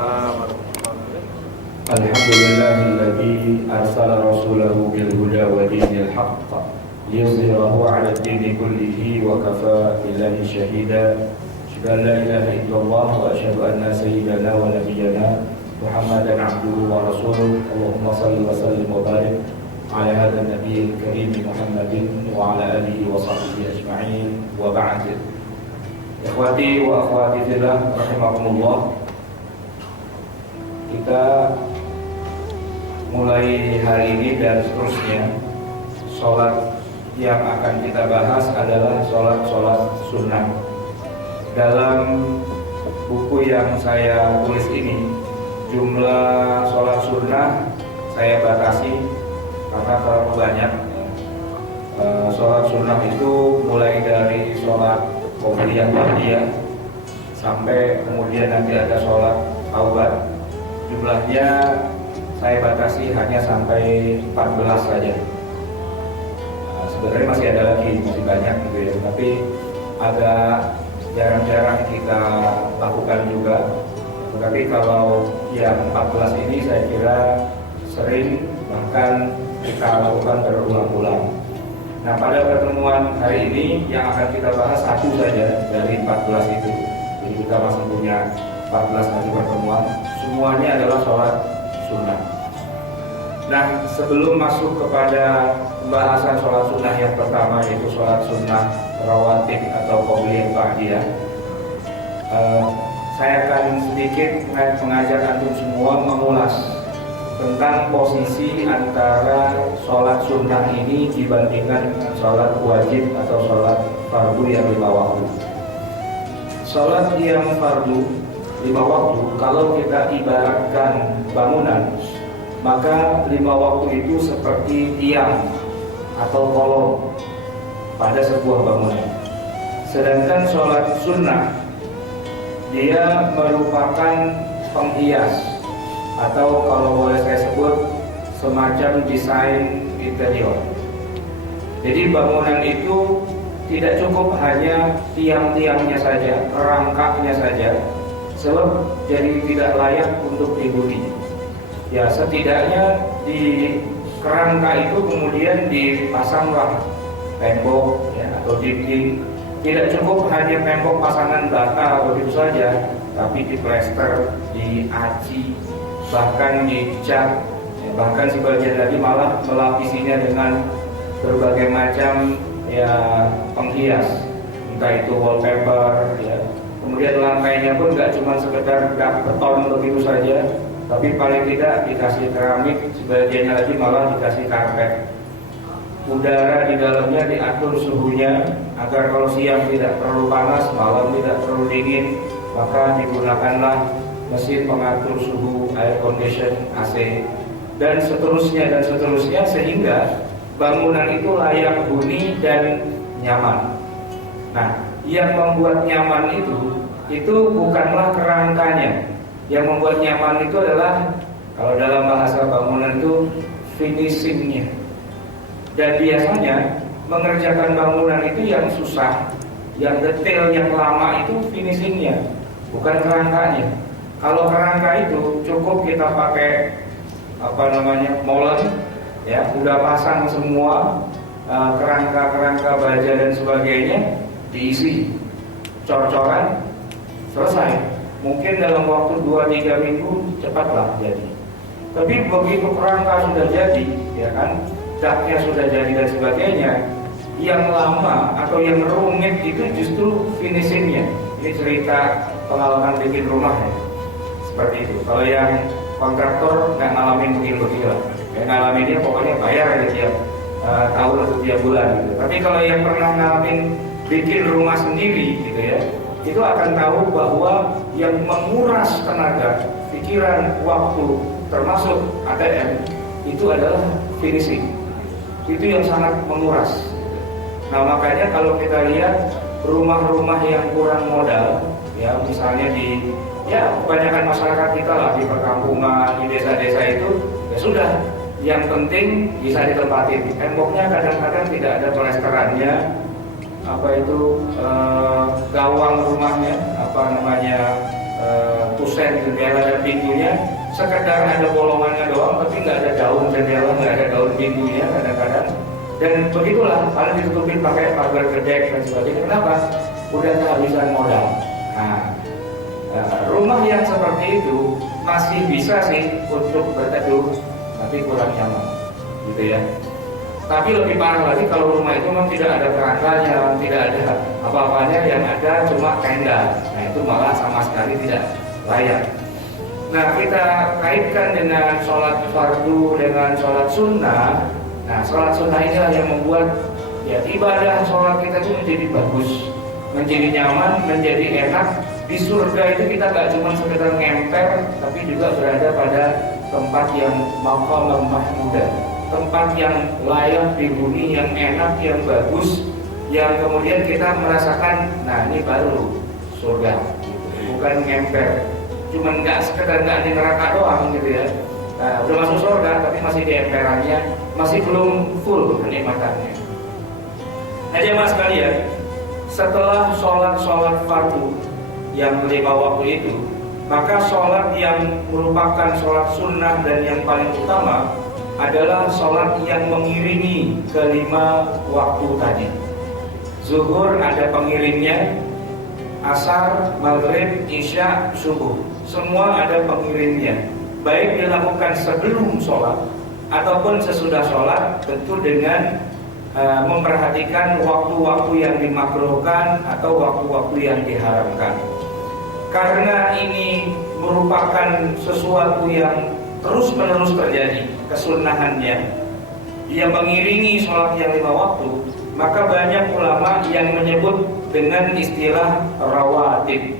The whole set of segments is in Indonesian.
Waalaikumsalam warahmatullahi wabarakatuh. Alhamdulillahilladzi arsala rasulahu bil huda wa dinil haqq liyuzhirahu 'ala ad-dini kullihi wa kafa billahi shahida. Asyhadu an la ilaha illallah wa asyhadu anna sayyidana wa nabiyyana Muhammadan abduhu wa rasuluh. Allahumma shalli wa sallim wa barik ala hadzal nabiyil karim Muhammadin wa ala alihi wa sahbihi ajma'in wa ba'd. Ikhwati wa akhwati fillah rahimakumullah. Kita mulai hari ini dan seterusnya, sholat yang akan kita bahas adalah sholat sunnah. Dalam buku yang saya tulis ini, jumlah sholat sunnah saya batasi karena terlalu banyak. Sholat sunnah itu mulai dari sholat qobliyah ba'diyah sampai kemudian nanti ada sholat taubat. Jumlahnya saya batasi hanya sampai 14 saja. Sebenarnya masih ada lagi, masih banyak gitu ya. Tapi agak jarang-jarang kita lakukan juga. Tapi kalau yang 14 ini saya kira sering, bahkan kita lakukan berulang-ulang. Nah, pada pertemuan hari ini yang akan kita bahas satu saja dari 14 itu. Jadi kita masih punya 14 hari pertemuan. Semuanya adalah sholat sunnah. Nah, sebelum masuk kepada pembahasan sholat sunnah yang pertama, yaitu sholat sunnah rawatib atau qobliyah ba'diyah, saya akan sedikit mengajak antum semua mengulas tentang posisi antara sholat sunnah ini dibandingkan dengan sholat wajib atau sholat fardu yang 5 waktu. Sholat yang fardu 5 waktu, kalau kita ibaratkan bangunan, maka 5 waktu itu seperti tiang atau kolom pada sebuah bangunan. Sedangkan sholat sunnah, dia merupakan penghias, atau kalau boleh saya sebut semacam desain interior. Jadi bangunan itu tidak cukup hanya tiang-tiangnya saja, kerangkanya saja, sebab jadi tidak layak untuk dihuni. Ya, setidaknya di kerangka itu kemudian dipasanglah tembok ya, atau dinding. Tidak cukup hanya tembok pasangan bata begitu saja, tapi diplester, diaci, bahkan dicat, ya, bahkan sebagian lagi malah melapisinya dengan berbagai macam ya penghias, entah itu wallpaper ya. Kemudian lantainya pun nggak cuma sekedar dak beton begitu saja, tapi paling tidak dikasih keramik, sebagian lagi malah dikasih karpet. Udara di dalamnya diatur suhunya agar kalau siang tidak terlalu panas, malam tidak terlalu dingin, maka digunakanlah mesin pengatur suhu, air condition, AC, dan seterusnya sehingga bangunan itu layak huni dan nyaman. Nah, yang membuat nyaman itu bukanlah kerangkanya. Yang membuat nyaman itu adalah, kalau dalam bahasa bangunan itu, finishingnya. Dan biasanya mengerjakan bangunan itu yang susah, yang detail, yang lama itu finishingnya, bukan kerangkanya. Kalau kerangka itu cukup kita pakai molen, ya, udah pasang semua kerangka baja dan sebagainya, diisi cor-coran, selesai. Mungkin dalam waktu 2-3 minggu cepatlah jadi. Tapi begitu kerangka sudah jadi, ya kan, daknya sudah jadi dan sebagainya, yang lama atau yang rumit itu justru finishingnya. Ini cerita pengalaman bikin rumah ya, seperti itu. Kalau yang kontraktor nggak ngalamin begitu lah, yang ngalaminnya pokoknya bayar aja tiap tahun atau tiap bulan gitu. Tapi kalau yang pernah ngalamin bikin rumah sendiri gitu ya, itu akan tahu bahwa yang menguras tenaga, pikiran, waktu, termasuk ATM, itu adalah finishing. Itu yang sangat menguras. Nah, makanya kalau kita lihat rumah-rumah yang kurang modal, ya misalnya di kebanyakan masyarakat kita lah di perkampungan, di desa-desa itu, ya sudah, yang penting bisa ditempatin. Temboknya kadang-kadang tidak ada plesterannya, gawang rumahnya kusen jendela dan pintunya sekedar ada bolongannya doang, tapi nggak ada daun jendela, nggak ada daun pintunya kadang-kadang. Dan begitulah, paling ditutupin pakai pagar gedek dan sebagainya. Kenapa? Udah kehabisan modal. Nah, rumah yang seperti itu masih bisa sih untuk berteduh, tapi kurang nyaman, gitu ya. Tapi lebih parah lagi kalau rumah itu memang tidak ada kerangkanya, tidak ada apa-apanya, yang ada cuma tenda. Nah itu malah sama sekali tidak layak. Nah kita kaitkan dengan sholat fardu dengan sholat sunnah. Nah sholat sunnah inilah yang membuat ya ibadah sholat kita itu menjadi bagus, menjadi nyaman, menjadi enak. Di surga itu kita gak cuma sekedar ngemper, tapi juga berada pada tempat yang maqam mahmudah, tempat yang layak dihuni, yang enak, yang bagus, yang kemudian kita merasakan, nah ini baru surga, bukan ngemper, cuman nggak sekedar nggak di neraka doang gitu ya. Nah, udah masuk surga tapi masih di emperannya, masih belum full kenikmatannya. Nah jemaah sekalian, setelah sholat fardu yang 5 waktu itu, maka sholat yang merupakan sholat sunnah dan yang paling utama adalah sholat yang mengiringi kelima waktu tadi. Zuhur ada pengiringnya, asar, maghrib, isya, subuh, semua ada pengiringnya. Baik dilakukan sebelum sholat ataupun sesudah sholat, tentu dengan memperhatikan waktu-waktu yang dimakruhkan atau waktu-waktu yang diharamkan. Karena ini merupakan sesuatu yang terus-menerus terjadi, kesunahannya, yang mengiringi sholat yang 5 waktu, maka banyak ulama yang menyebut dengan istilah rawatib.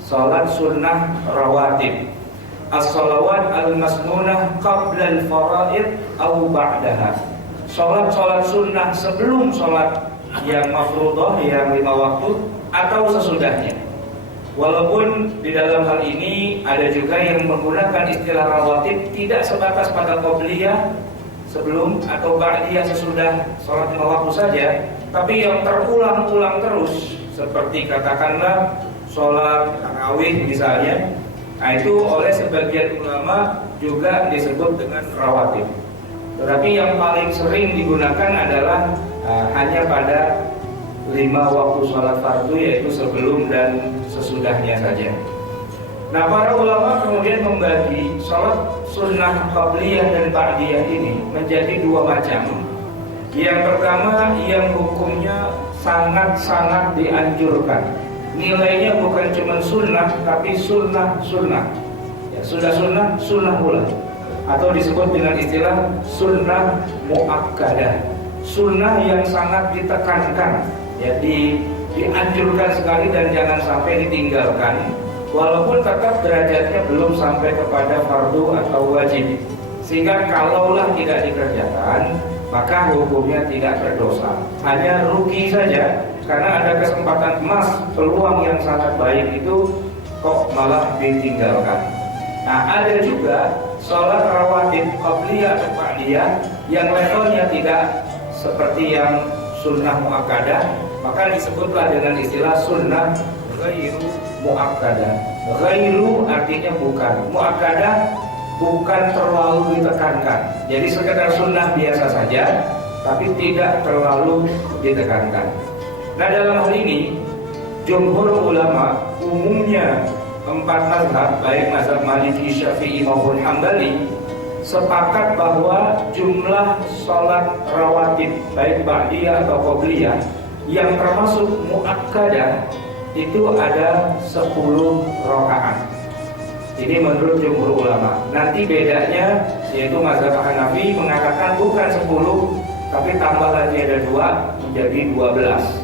Sholat sunnah rawatib. As-salawat al-masnunah qabla al-faraid atau ba'daha. Sholat sunnah sebelum sholat yang mafruḍah, yang 5 waktu, atau sesudahnya. Walaupun di dalam hal ini ada juga yang menggunakan istilah rawatib tidak sebatas pada qobliyah sebelum atau ba'diyah sesudah sholat 5 waktu saja, tapi yang terulang-ulang terus, seperti katakanlah sholat tarawih misalnya. Nah itu oleh sebagian ulama juga disebut dengan rawatib. Tetapi yang paling sering digunakan adalah hanya pada 5 waktu sholat fardu, yaitu sebelum dan sesudahnya saja. Nah para ulama kemudian membagi sholat sunnah qabliyah dan ba'diyah ini menjadi 2 macam. Yang pertama yang hukumnya sangat-sangat dianjurkan, nilainya bukan cuma sunnah tapi sunnah ya, sudah sunnah pula, atau disebut dengan istilah sunnah muakkadah, sunnah yang sangat ditekankan ya, dianjurkan sekali dan jangan sampai ditinggalkan, walaupun tetap derajatnya belum sampai kepada fardu atau wajib, sehingga kalaulah tidak dikerjakan maka hukumnya tidak berdosa, hanya rugi saja. Karena ada kesempatan emas, peluang yang sangat baik itu kok malah ditinggalkan. Nah ada juga sholat rawatib qabliyah atau ba'diyah yang levelnya tidak seperti yang sunnah muakkadah, maka disebutlah dengan istilah sunnah ghairu muakkadah. Ghairu artinya bukan, muakkadah bukan terlalu ditekankan. Jadi sekedar sunnah biasa saja, tapi tidak terlalu ditekankan. Nah dalam hal ini jumhur ulama umumnya 4 mazhab, baik mazhab Maliki, Syafi'i maupun Hambali, sepakat bahwa jumlah sholat rawatib baik ba'diyah atau qobliyah yang termasuk muakkadah itu ada 10 rakaat. Ini menurut jumhur ulama. Nanti bedanya yaitu mazhab Hanafi mengatakan bukan 10 tapi tambah lagi ada 2 menjadi 12.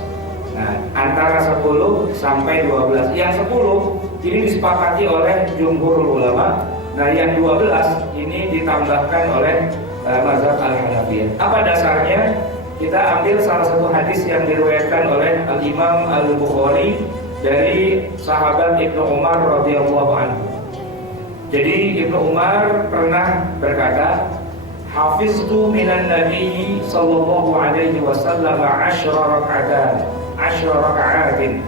Nah, antara 10 sampai 12. Yang 10 ini disepakati oleh jumhur ulama. Nah, yang 12 ini ditambahkan oleh mazhab Al-Hanafiyah. Apa dasarnya? Kita ambil salah satu hadis yang diriwayatkan oleh Al-Imam Al-Bukhari dari sahabat Ibnu Umar radhiyallahu anhu. Jadi Ibnu Umar pernah berkata, "Hafiztu minan Nabi sallallahu alaihi wasallam 10 raka'atin."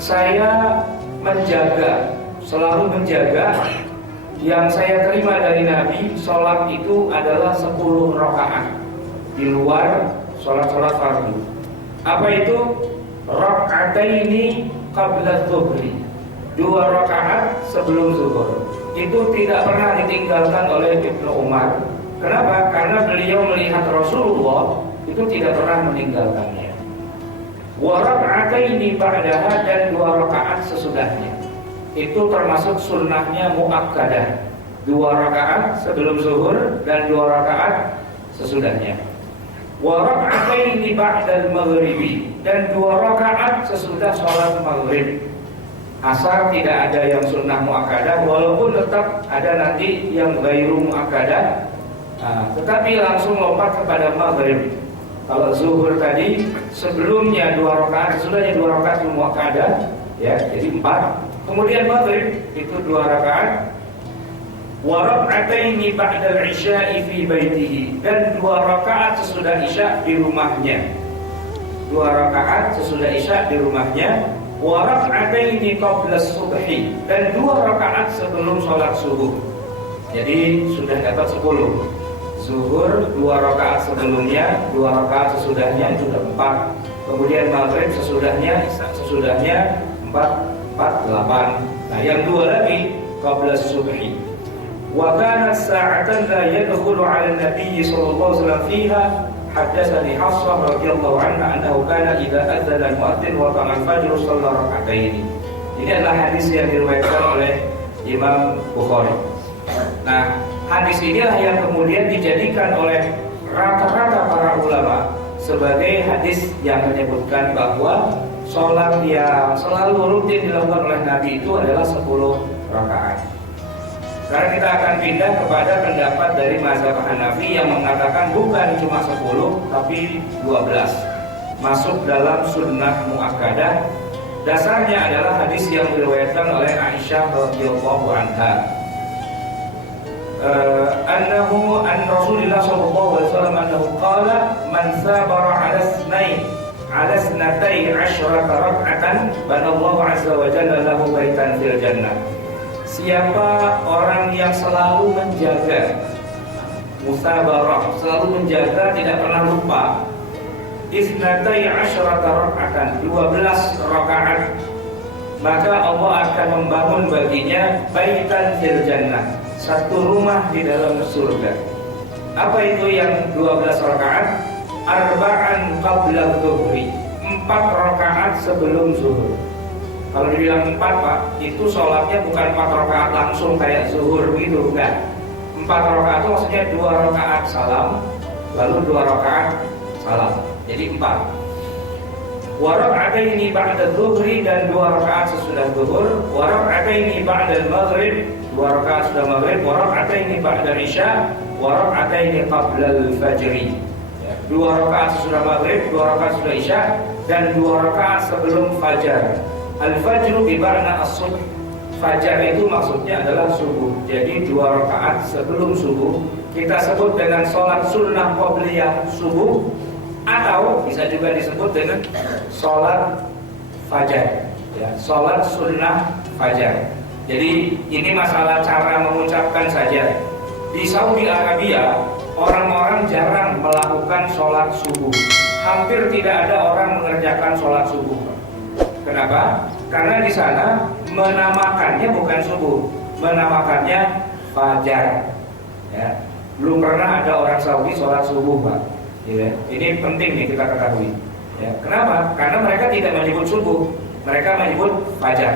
Saya menjaga selalu menjaga. Yang saya terima dari Nabi, sholat itu adalah 10 rakaat di luar sholat-sholat fardu. Apa itu? Raka'ataini qabla dzuhri, 2 rakaat sebelum zuhur. Itu tidak pernah ditinggalkan oleh Ibnu Umar. Kenapa? Karena beliau melihat Rasulullah itu tidak pernah meninggalkannya. Wa raka'ataini ba'daha, dan 2 rakaat sesudahnya. Itu termasuk sunnahnya muakkadah, 2 rakaat sebelum zuhur dan 2 rakaat sesudahnya. Wa raka'ataini ba'dal maghribi, dan 2 rakaat sesudah sholat maghrib. Asar tidak ada yang sunnah muakkadah, walaupun tetap ada nanti yang ghairu muakkadah, tetapi langsung lompat kepada maghrib. Kalau zuhur tadi sebelumnya 2 rakaat, sesudahnya 2 rakaat muakkadah, ya, jadi 4. Kemudian maghrib itu 2 rakaat. Wa raka'ataini ba'dal isya'i fi baitihi, dan 2 rakaat sesudah isya di rumahnya. 2 rakaat sesudah isya di rumahnya. Wa raka'ataini qabla subhi, dan 2 rakaat sebelum sholat subuh. Jadi sudah dapat 10. Zuhur 2 rakaat sebelumnya, 2 rakaat sesudahnya, itu sudah 4. Kemudian maghrib sesudahnya, isya sesudahnya 4, 8. Nah, yang 2 lagi qabla subhi. Wa kanat sa'atan la yadkhulu 'ala an-nabiy sallallahu alaihi wasallam fiha. Haddatsani Hafsah radhiyallahu anha annahu kana idza adzana al-mu'adhdhin wa qama al-fajr shalla rak'ataini. Ini adalah hadis yang diriwayatkan oleh Imam Bukhari. Nah, hadis inilah yang kemudian dijadikan oleh rata-rata para ulama sebagai hadis yang menyebutkan bahwa sholat yang selalu rutin dilakukan oleh Nabi itu adalah 10 rakaat. Sekarang kita akan pindah kepada pendapat dari mazhab Hanafi yang mengatakan bukan cuma 10 tapi 12. Masuk dalam sunnah muakkadah. Dasarnya adalah hadis yang diriwayatkan oleh Aisyah radhiyallahu anha. Annahu an Rasulullah sallallahu alaihi wasallam annahu qala man sabara 'ala snatai 'asyrata rak'atan banallahu 'azza wa jalla lahu baitan fil jannah. Siapa orang yang selalu menjaga musabarah, selalu menjaga, tidak pernah lupa, isnatai 'asyrata rak'atan, 12 rakaat, maka Allah akan membangun baginya baitan fil jannah, satu rumah di dalam surga. Apa itu yang 12 rakaat? Arba'an qabla dhuhri, 4 rakaat sebelum zuhur. Kalau dibilang 4 Pak, itu sholatnya bukan 4 rakaat langsung kayak zuhur gitu, enggak. 4 rakaat itu maksudnya 2 rakaat salam, lalu 2 rakaat salam, jadi 4. Wa raka'ataini ba'da dhuhri, dan 2 rakaat sesudah zuhur. Wa raka'ataini ba'da maghrib, 2 rakaat sudah maghrib. Wa raka'ataini ba'da isya, wa raka'ataini qabla al-fajri. 2 rakaat sesudah maghrib, 2 rakaat sesudah isya, dan 2 rakaat sebelum fajar. Al-fajru bima'na as-subh. Fajar itu maksudnya adalah subuh. Jadi 2 rakaat sebelum subuh kita sebut dengan sholat sunnah qobliyah subuh, atau bisa juga disebut dengan sholat fajar, ya, sholat sunnah fajar. Jadi ini masalah cara mengucapkan saja. Di Saudi Arabia orang-orang jarang melakukan sholat subuh. Hampir tidak ada orang mengerjakan sholat subuh. Kenapa? Karena di sana menamakannya bukan subuh, menamakannya fajar. Ya. Belum pernah ada orang Saudi sholat subuh, Pak. Ya. Ini penting nih kita ketahui. Ya. Kenapa? Karena mereka tidak menyebut subuh, mereka menyebut fajar.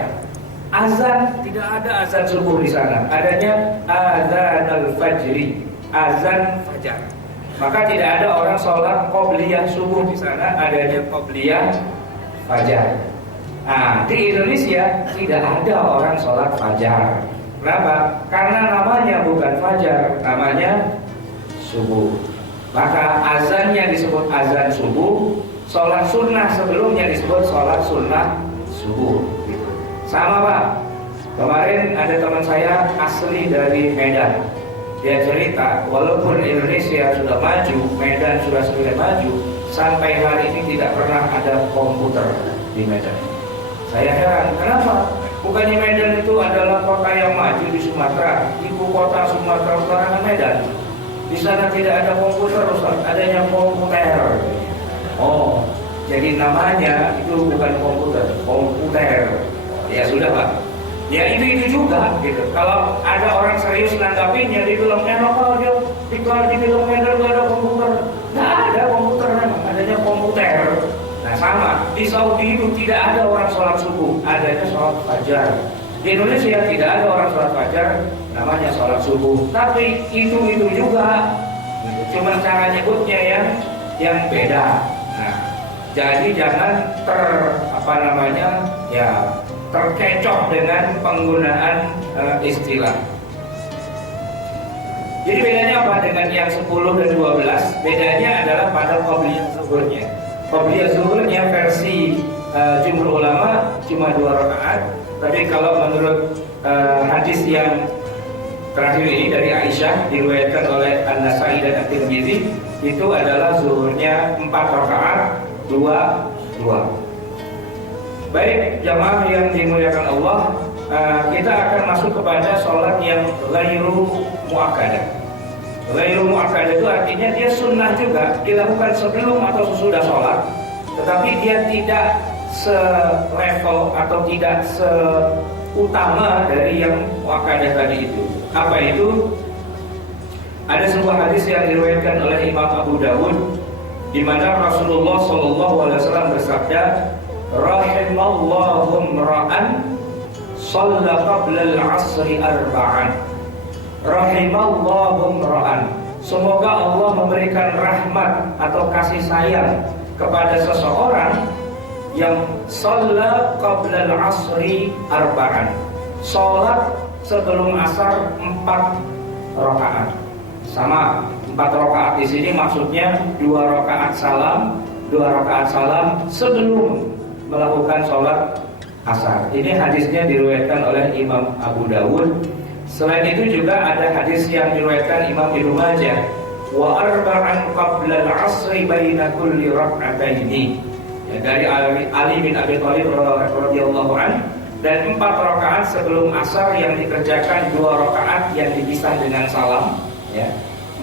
Azan, tidak ada azan subuh di sana. Adanya azan al-fajri, azan fajar. Maka tidak ada orang sholat qobliyah subuh di sana, adanya qobliyah fajar. Nah, di Indonesia tidak ada orang sholat fajar. Kenapa? Karena namanya bukan fajar, namanya subuh. Maka azannya disebut azan subuh, sholat sunnah sebelumnya disebut sholat sunnah subuh. Sama Pak, kemarin ada teman saya asli dari Medan. Dia cerita, walaupun Indonesia sudah maju, Medan sudah semakin maju, sampai hari ini tidak pernah ada komputer di Medan. Saya heran, kenapa? Bukannya Medan itu adalah kota yang maju di Sumatera, ibu kota Sumatera Utara Medan. Di sana tidak ada komputer, Ustaz, adanya komputer. Oh, jadi namanya itu bukan komputer, komputer. Ya sudah Pak. Ya itu juga gitu. Kalau ada orang serius nanggapinnya, dibilang kalau dia dikelar di film Medan nggak ada komputer, nggak ada komputer, memang adanya komputer. Nah sama di Saudi itu tidak ada orang sholat subuh, adanya sholat fajar. Di Indonesia tidak ada orang sholat fajar, namanya sholat subuh. Tapi itu juga, cuma cara nyebutnya yang beda. Nah, jadi jangan terkecoh dengan penggunaan istilah. Jadi bedanya apa dengan yang 10 dan 12? Bedanya adalah pada qobliyah zuhurnya. Qobliyah zuhurnya versi jumhur ulama cuma 2 rakaat. Tapi kalau menurut hadis yang terakhir ini dari Aisyah diriwayatkan oleh An-Nasai dan At-Tirmidzi, itu adalah zuhurnya 4 rakaat 2. Baik jamaah yang dimuliakan Allah, kita akan masuk kepada sholat yang ghairu muakkadah. Ghairu muakkadah itu artinya dia sunnah juga, dilakukan sebelum atau sesudah sholat, tetapi dia tidak selevel atau tidak seutama dari yang muakkadah tadi itu. Apa itu? Ada sebuah hadis yang diriwayatkan oleh Imam Abu Dawud, di mana Rasulullah SAW bersabda, rahimallahu imra'an shalla qabla al-'asri arba'an. Rahimallahu imra'an, semoga Allah memberikan rahmat atau kasih sayang kepada seseorang yang shalla qabla al-'asri arba'an, salat sebelum asar 4 rakaat. Sama 4 rakaat di sini maksudnya 2 rakaat salam sebelum melakukan sholat asar. Ini hadisnya diriwayatkan oleh Imam Abu Dawud. Selain itu juga ada hadis yang diriwayatkan Imam Ibnu Majah, wa arba'an qabla al-'asri baina kulli rak'ataini. Ya, dari Ali bin Abi Thalib radhiyallahu anhu, dan 4 rakaat sebelum asar yang dikerjakan 2 rakaat yang dipisah dengan salam. Ya,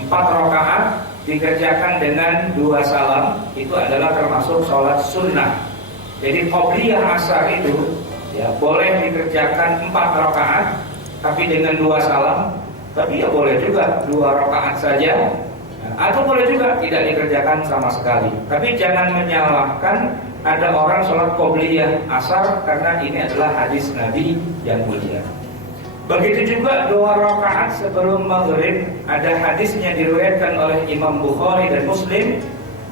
4 rakaat dikerjakan dengan 2 salam itu adalah termasuk sholat sunnah. Jadi qobliyah asar itu ya boleh dikerjakan 4 rakaat tapi dengan 2 salam, tapi ya boleh juga 2 rakaat saja, atau boleh juga tidak dikerjakan sama sekali. Tapi jangan menyalahkan ada orang sholat qobliyah asar, karena ini adalah hadis Nabi yang mulia. Begitu juga 2 rakaat sebelum maghrib, ada hadisnya diriwayatkan oleh Imam Bukhari dan Muslim,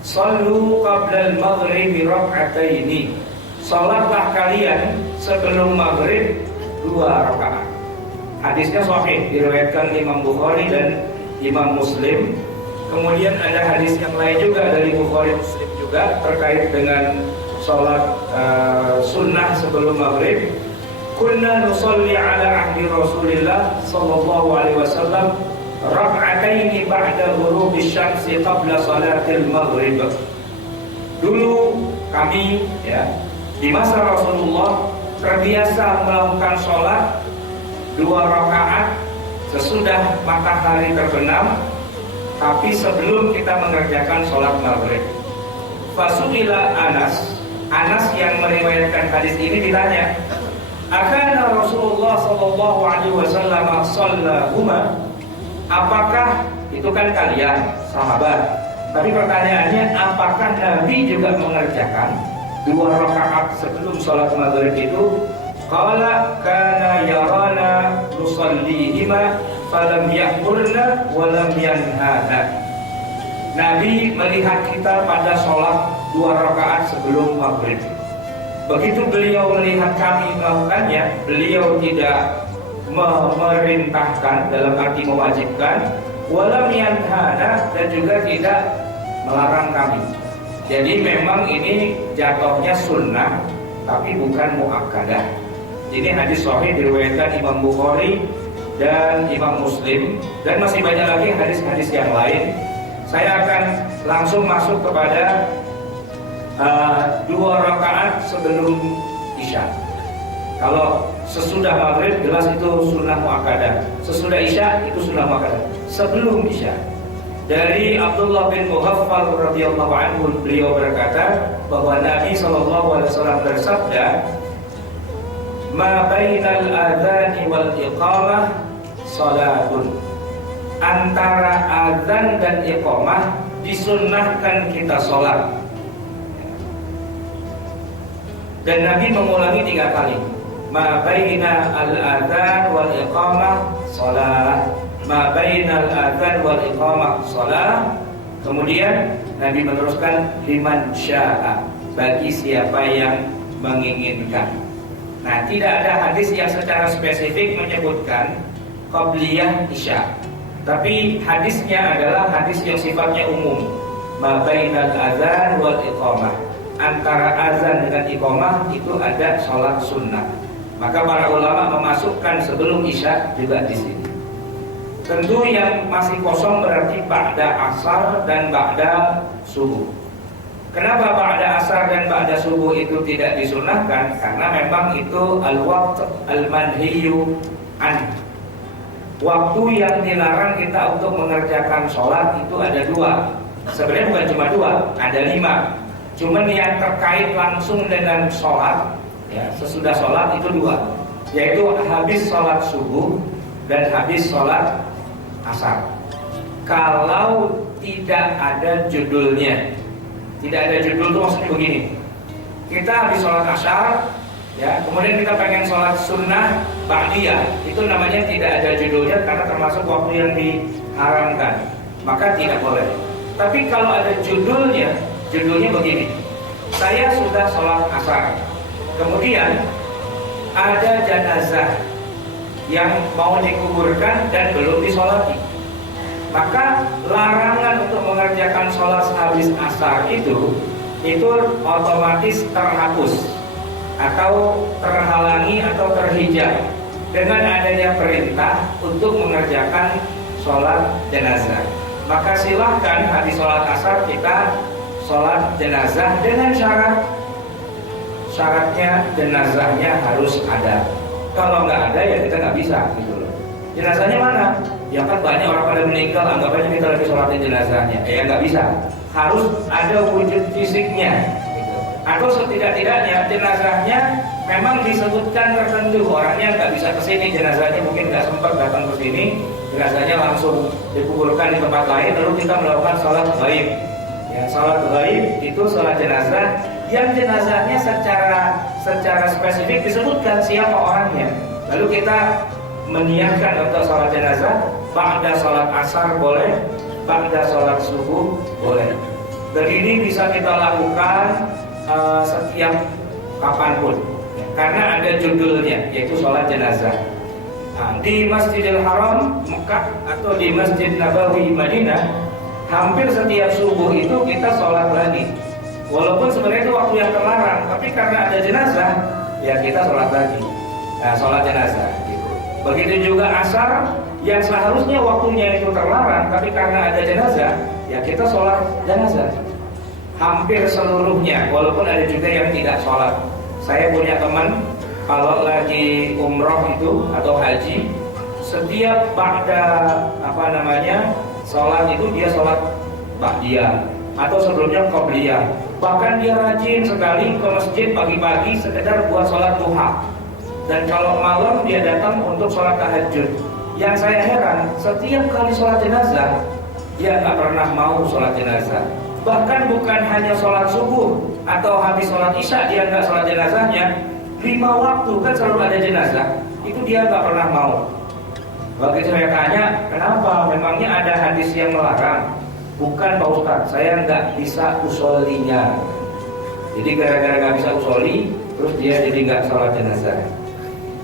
sallu qabla al-maghribi rak'ataini. Salatlah kalian sebelum maghrib 2 rakaat. Hadisnya sahih, diriwayatkan Imam Bukhari dan Imam Muslim. Kemudian ada hadis yang lain juga dari Bukhari Muslim juga terkait dengan salat sunnah sebelum maghrib. Kunna nusalli ala ahdi Rasulillah sallallahu alaihi wasallam rak'ataini ba'da ghurubi syamsi qabla salatil maghrib. Dulu kami ya di masa Rasulullah terbiasa melakukan sholat 2 rakaat sesudah matahari terbenam, tapi sebelum kita mengerjakan sholat maghrib. Fasubila Anas yang meriwayatkan hadis ini ditanya, akana Rasulullah sallallahu alaihi wasallam shallahuma, apakah itu kan kalian sahabat, tapi pertanyaannya apakah Nabi juga mengerjakan 2 rakaat sebelum sholat maghrib itu? Qala kana yarana nusallihima falam ya'murna wa lam yanhana. Nabi melihat kita pada sholat 2 rakaat sebelum maghrib. Begitu beliau melihat kami melakukannya, beliau tidak memerintahkan dalam arti mewajibkan, walam yanhana, dan juga tidak melarang kami. Jadi memang ini jatuhnya sunnah tapi bukan muakkadah. Ini hadis sahih diriwayatkan Imam Bukhari dan Imam Muslim, dan masih banyak lagi hadis-hadis yang lain. Saya akan langsung masuk kepada 2 rakaat sebelum Isya. Kalau Sesudah maghrib jelas itu sunnah muakkadah. Sesudah isya itu sunnah muakkadah. Sebelum isya, dari Abdullah bin Mughaffal radhiyallahu anhu, beliau berkata bahwa Nabi SAW bersabda, "Ma bainal adzani wal iqamah salatun." Antara azan dan iqamah disunnahkan kita sholat. Dan Nabi mengulangi 3 kali. Ma baina al-adzan wal iqamah shalah. Ma baina al-adzan wal iqamah shalah. Kemudian Nabi meneruskan liman syaa, bagi siapa yang menginginkan. Nah, tidak ada hadis yang secara spesifik menyebutkan qabliyah isya. Tapi hadisnya adalah hadis yang sifatnya umum. Ma bainal adzan wal iqamah. Antara azan dengan iqamah itu ada sholat sunnah. Maka para ulama memasukkan sebelum isya juga di sini. Tentu yang masih kosong berarti ba'da asar dan ba'da subuh. Kenapa ba'da asar dan ba'da subuh itu tidak disunahkan? Karena memang itu al-waqt al-manhiyu an. Waktu yang dilarang kita untuk mengerjakan sholat itu ada 2. Sebenarnya bukan cuma 2, ada 5. Cuman yang terkait langsung dengan sholat, ya, sesudah sholat itu 2, yaitu habis sholat subuh dan habis sholat asar. Kalau tidak ada judulnya, tidak ada judul itu maksudnya begini: kita habis sholat asar, ya, kemudian kita pengen sholat sunnah ba'diyah, itu namanya tidak ada judulnya karena termasuk waktu yang diharamkan, maka tidak boleh. Tapi kalau ada judulnya, judulnya begini: saya sudah sholat asar, kemudian ada jenazah yang mau dikuburkan dan belum disolati, maka larangan untuk mengerjakan sholat habis asar itu otomatis terhapus atau terhalangi atau terhijab dengan adanya perintah untuk mengerjakan sholat jenazah. Maka silahkan habis sholat asar kita sholat jenazah dengan syaratnya jenazahnya harus ada. Kalau nggak ada ya kita nggak bisa gitu loh. Jenazahnya mana? Ya kan banyak orang pada meninggal, anggap aja kita lagi sholatin jenazahnya. Ya nggak bisa. Harus ada wujud fisiknya. Atau setidak-tidaknya jenazahnya memang disebutkan tertentu, orangnya nggak bisa kesini, jenazahnya mungkin nggak sempat datang ke sini, jenazahnya langsung dikuburkan di tempat lain, lalu kita melakukan sholat gaib. Ya, sholat gaib itu sholat jenazah yang jenazahnya secara spesifik disebutkan siapa orangnya. Lalu kita meniatkan untuk sholat jenazah, ba'da sholat asar boleh, ba'da sholat subuh boleh. Dan ini bisa kita lakukan setiap kapanpun, karena ada judulnya, yaitu sholat jenazah. Nah, di Masjidil Haram Mekah atau di Masjid Nabawi Madinah, hampir setiap subuh itu kita sholat lagi. Walaupun sebenarnya itu waktu yang terlarang, tapi karena ada jenazah, ya kita sholat lagi. Nah, sholat jenazah gitu. Begitu juga asar, yang seharusnya waktunya itu terlarang, tapi karena ada jenazah, ya kita sholat jenazah. Hampir seluruhnya, walaupun ada juga yang tidak sholat. Saya punya teman, kalau lagi umroh itu atau haji, setiap ba'da sholat itu dia sholat ba'diyah atau sebelumnya qobliyah. Bahkan dia rajin sekali ke masjid pagi-pagi sekedar buat sholat duha. Dan kalau malam dia datang untuk sholat tahajud. Yang saya heran, setiap kali sholat jenazah dia nggak pernah mau sholat jenazah. Bahkan bukan hanya sholat subuh atau habis sholat isya dia nggak sholat jenazahnya, 5 waktu kan selalu ada jenazah, itu dia nggak pernah mau. Begitu saya tanya, kenapa? Memangnya ada hadis yang melarang? Bukan Pak Ustadz, saya nggak bisa usolinya. Jadi gara-gara nggak bisa usoli, terus dia jadi nggak sholat jenazah.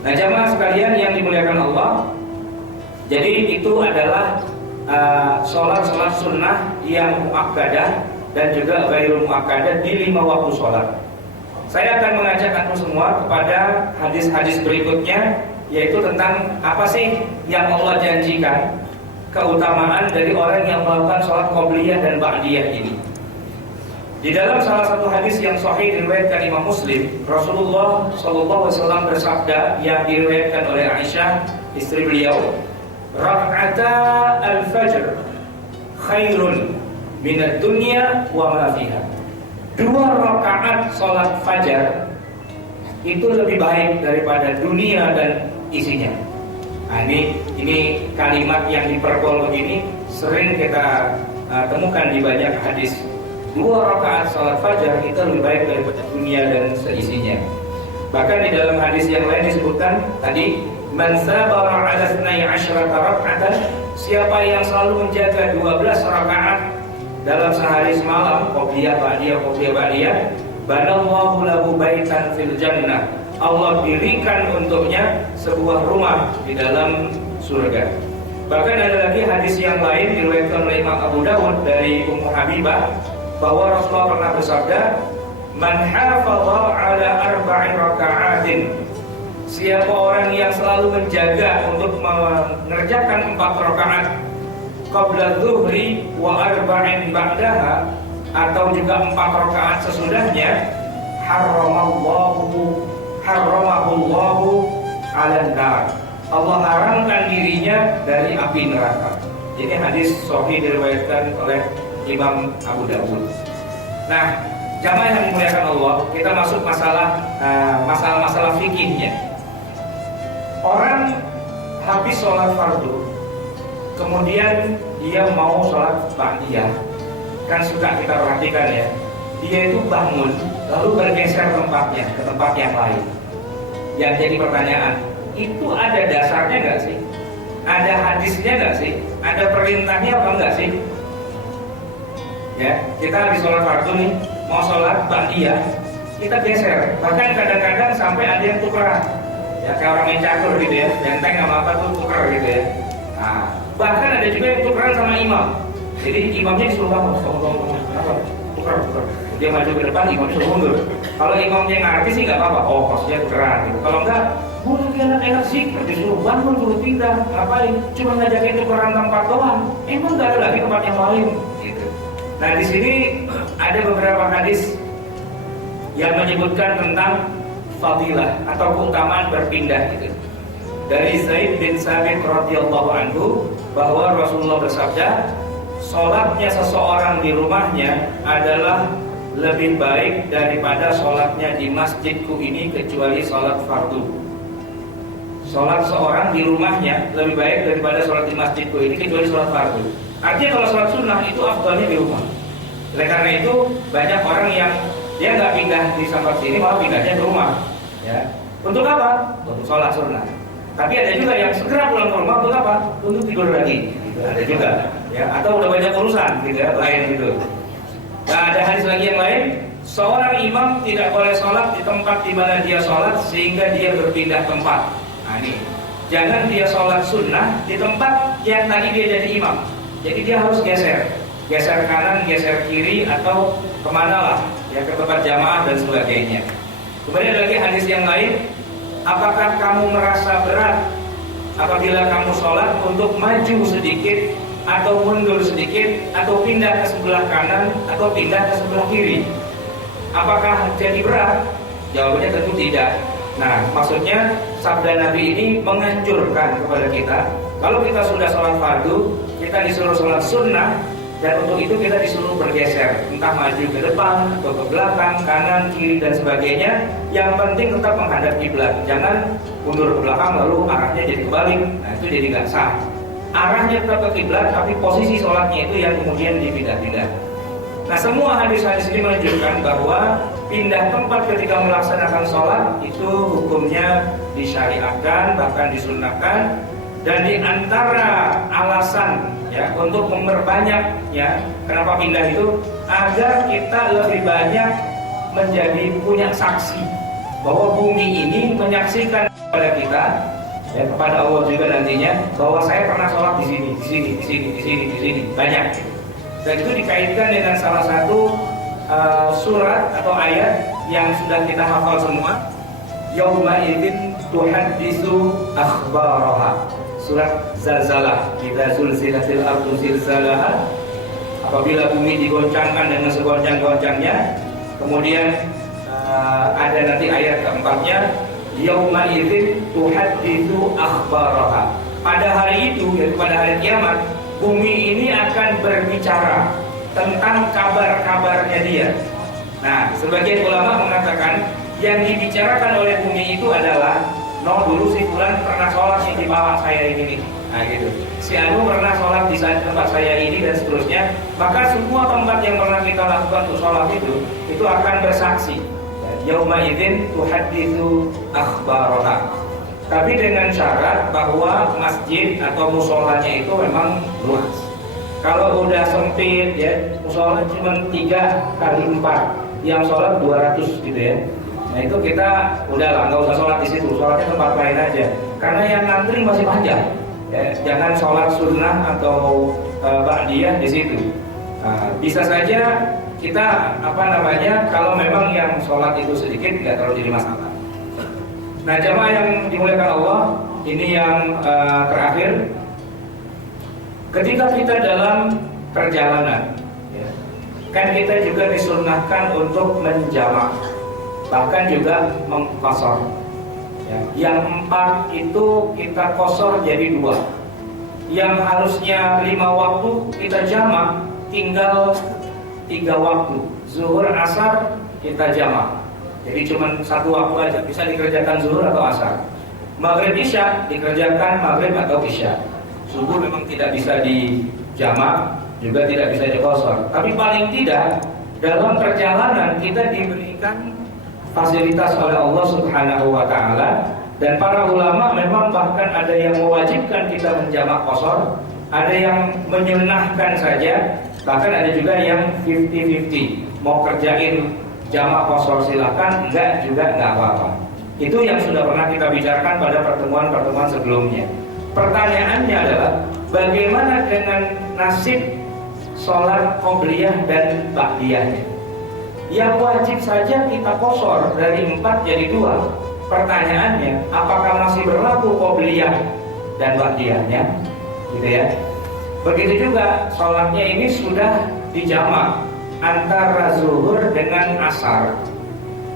Nah, jamaah sekalian yang dimuliakan Allah, jadi itu adalah sholat sunnah yang muakkadah dan juga ghairul muakkadah di 5 waktu sholat. Saya akan mengajak antum semua kepada hadis-hadis berikutnya, yaitu tentang apa sih yang Allah janjikan, keutamaan dari orang yang melakukan sholat qobliyah dan ba'diyah ini. Di Di dalam salah satu hadis yang sahih diriwayatkan Imam Muslim, Rasulullah SAW bersabda yang diriwayatkan oleh Aisyah, istri beliau, "Rak'ata al-fajr khairun minad dunya wa ma fiha." 2 rakaat salat fajar itu lebih baik daripada dunia dan isinya. Nah, ini kalimat yang diperkol begini sering kita temukan di banyak hadis. 2 rakaat salat fajar itu lebih baik daripada dunia dan seisinya. Bahkan di dalam hadis yang lain disebutkan tadi, man sabara ala 12 raka'atan, siapa yang selalu menjaga 12 rakaat dalam sehari semalam, qobliyah ba'diyah, banallahu lahu baitan fil jannah. Allah dirikan untuknya sebuah rumah di dalam surga. Bahkan ada lagi hadis yang lain diriwayatkan oleh Imam Abu Dawud dari Ummu Habibah bahwa Rasulullah pernah bersabda, "Man hafadha ala 4 raka'atin." Siapa orang yang selalu menjaga untuk mengerjakan 4 rakaat qabla dhuhri wa 4 ba'daha, atau juga 4 rakaat sesudahnya, haramahullahu 'alan nar. Allah haramkan dirinya dari api neraka. Ini hadis sahih diriwayatkan oleh Imam Abu Dawud. Nah, jamaah yang dimuliakan Allah, kita masuk masalah fikihnya. Orang habis sholat fardu, kemudian dia mau sholat ba'diyah, kan suka kita perhatikan ya. Dia itu bangun lalu bergeser tempatnya ke tempat yang lain. Yang jadi pertanyaan, itu ada dasarnya nggak sih? Ada hadisnya nggak sih? Ada perintahnya apa nggak sih? Ya, kita habis sholat fardu nih, mau sholat ba'diyah, kita geser. Bahkan kadang-kadang sampai ada yang tukeran. Ya, kayak orang main catur gitu ya, benteng sama apa tuh tuker gitu ya. Nah, bahkan ada juga yang tukeran sama imam. Jadi imamnya disuruh bangun, tuker. Dia maju ke depan, imam disuruh mundur. Kalau imamnya ngerti sih nggak apa-apa. Oh, maksudnya tukeran gitu. Kalau enggak, lagi anak zikir disuruh bangun, suruh pindah, ngapain? Cuma ngajakin tukeran tempat doang. Emang nggak ada lagi tempat yang lain? Gitu. Nah, di sini ada beberapa hadis yang menyebutkan tentang fadilah atau keutamaan berpindah gitu. Dari Zaid bin Sabit radhiyallahu anhu bahwa Rasulullah bersabda, sholatnya seseorang di rumahnya adalah lebih baik daripada sholatnya di masjidku ini kecuali sholat fardu. Sholat seorang di rumahnya lebih baik daripada sholat di masjidku ini kecuali sholat fardu. Artinya kalau sholat sunnah itu afdalnya di rumah. Oleh karena itu banyak orang yang dia nggak pindah di samping sini, malah pindahnya ke rumah. Ya, untuk apa? Untuk sholat sunnah. Tapi ada juga yang segera pulang ke rumah untuk apa? Untuk tidur lagi. Gitu. Ada juga. Ya, atau udah banyak urusan gitu ya, lain gitu. Nah, ada hadis lagi yang lain, seorang imam tidak boleh sholat di tempat di mana dia sholat sehingga dia berpindah tempat. Nah, ini jangan dia sholat sunnah di tempat yang tadi dia jadi imam. Jadi dia harus geser kanan, geser kiri, atau kemana lah, ya, ke tempat jamaah dan sebagainya. Kemudian ada lagi hadis yang lain, apakah kamu merasa berat apabila kamu sholat untuk maju sedikit atau mundur sedikit atau pindah ke sebelah kanan atau pindah ke sebelah kiri? Apakah jadi berat? Jawabannya tentu tidak. Nah, maksudnya sabda Nabi ini menganjurkan kepada kita, kalau kita sudah sholat fardu, kita disuruh sholat sunnah, dan untuk itu kita disuruh bergeser, entah maju ke depan atau ke belakang, kanan, kiri dan sebagainya. Yang penting tetap menghadap kiblat, jangan mundur ke belakang lalu arahnya jadi kebalik. Nah, itu jadi nggak sah. Arahnya tetap ke kiblat, tapi posisi sholatnya itu yang kemudian dipindah-pindah. Nah, semua hadis-hadis ini menunjukkan bahwa pindah tempat ketika melaksanakan sholat itu hukumnya disyariatkan, bahkan disunnahkan. Dan di antara alasan ya untuk memperbanyak ya kenapa pindah itu agar kita lebih banyak menjadi punya saksi bahwa bumi ini menyaksikan kepada kita ya, kepada Allah juga nantinya bahwa saya pernah sholat di sini banyak. Dan itu dikaitkan dengan salah satu surat atau ayat yang sudah kita hafal semua, yauma idzin tuhaddisu akhbaraha. Surat Zalzalah, idza zulzilatil ardu zilzalaha. apabila bumi digoncangkan dengan segoncang-goncangnya. Kemudian ada nanti ayat keempatnya, yauma idzin tuhadditsu akhbaraha. Pada hari itu, yaitu pada hari kiamat, bumi ini akan berbicara tentang kabar-kabarnya dia. Nah, sebagian ulama mengatakan yang dibicarakan oleh bumi itu adalah, no dulu si Fulan pernah sholat di bawah saya ini nih. Nah gitu. Si Anu pernah sholat di tempat saya ini dan seterusnya. Maka semua tempat yang pernah kita lakukan untuk sholat itu akan bersaksi. Yauma idzin tuhadditsu akhbaraha. Tapi dengan syarat bahwa masjid atau musolanya itu memang luas. Kalau udah sempit ya, musola cuma 3x4, yang sholat 200 gitu ya. Nah itu kita udah lah, nggak usah sholat di situ, sholatnya tempat lain aja. Karena yang ngantri masih panjang. Ya, jangan sholat sunnah atau ba'diyah di situ. Nah, bisa saja kita kalau memang yang sholat itu sedikit nggak terlalu jadi masalah. Nah jamaah yang dimuliakan Allah, ini yang terakhir. Ketika kita dalam perjalanan, ya, kan kita juga disunnahkan untuk menjamak, bahkan juga mengqashar. Ya, yang 4 itu kita qashar jadi 2. Yang harusnya 5 waktu kita jamak, tinggal 3 waktu. Zuhur, asar kita jamak. Jadi cuma 1 waktu aja, bisa dikerjakan zuhur atau asar. Maghrib isya dikerjakan maghrib atau isya. Subuh memang tidak bisa dijamak, juga tidak bisa diqashar. Tapi paling tidak dalam perjalanan kita diberikan fasilitas oleh Allah Subhanahu wa taala, dan para ulama memang bahkan ada yang mewajibkan kita menjamak qashar, ada yang menyunahkan saja, bahkan ada juga yang 50-50. Mau kerjain jamak qashar silakan, enggak juga enggak apa-apa. Itu yang sudah pernah kita bicarakan pada pertemuan-pertemuan sebelumnya. Pertanyaannya adalah bagaimana dengan nasib sholat qobliyah dan ba'diyahnya? Yang wajib saja kita qashar dari 4 jadi 2. Pertanyaannya, apakah masih berlaku qobliyah dan ba'diyahnya? Gitu ya. Begitu juga sholatnya ini sudah dijamak antara zuhur dengan asar.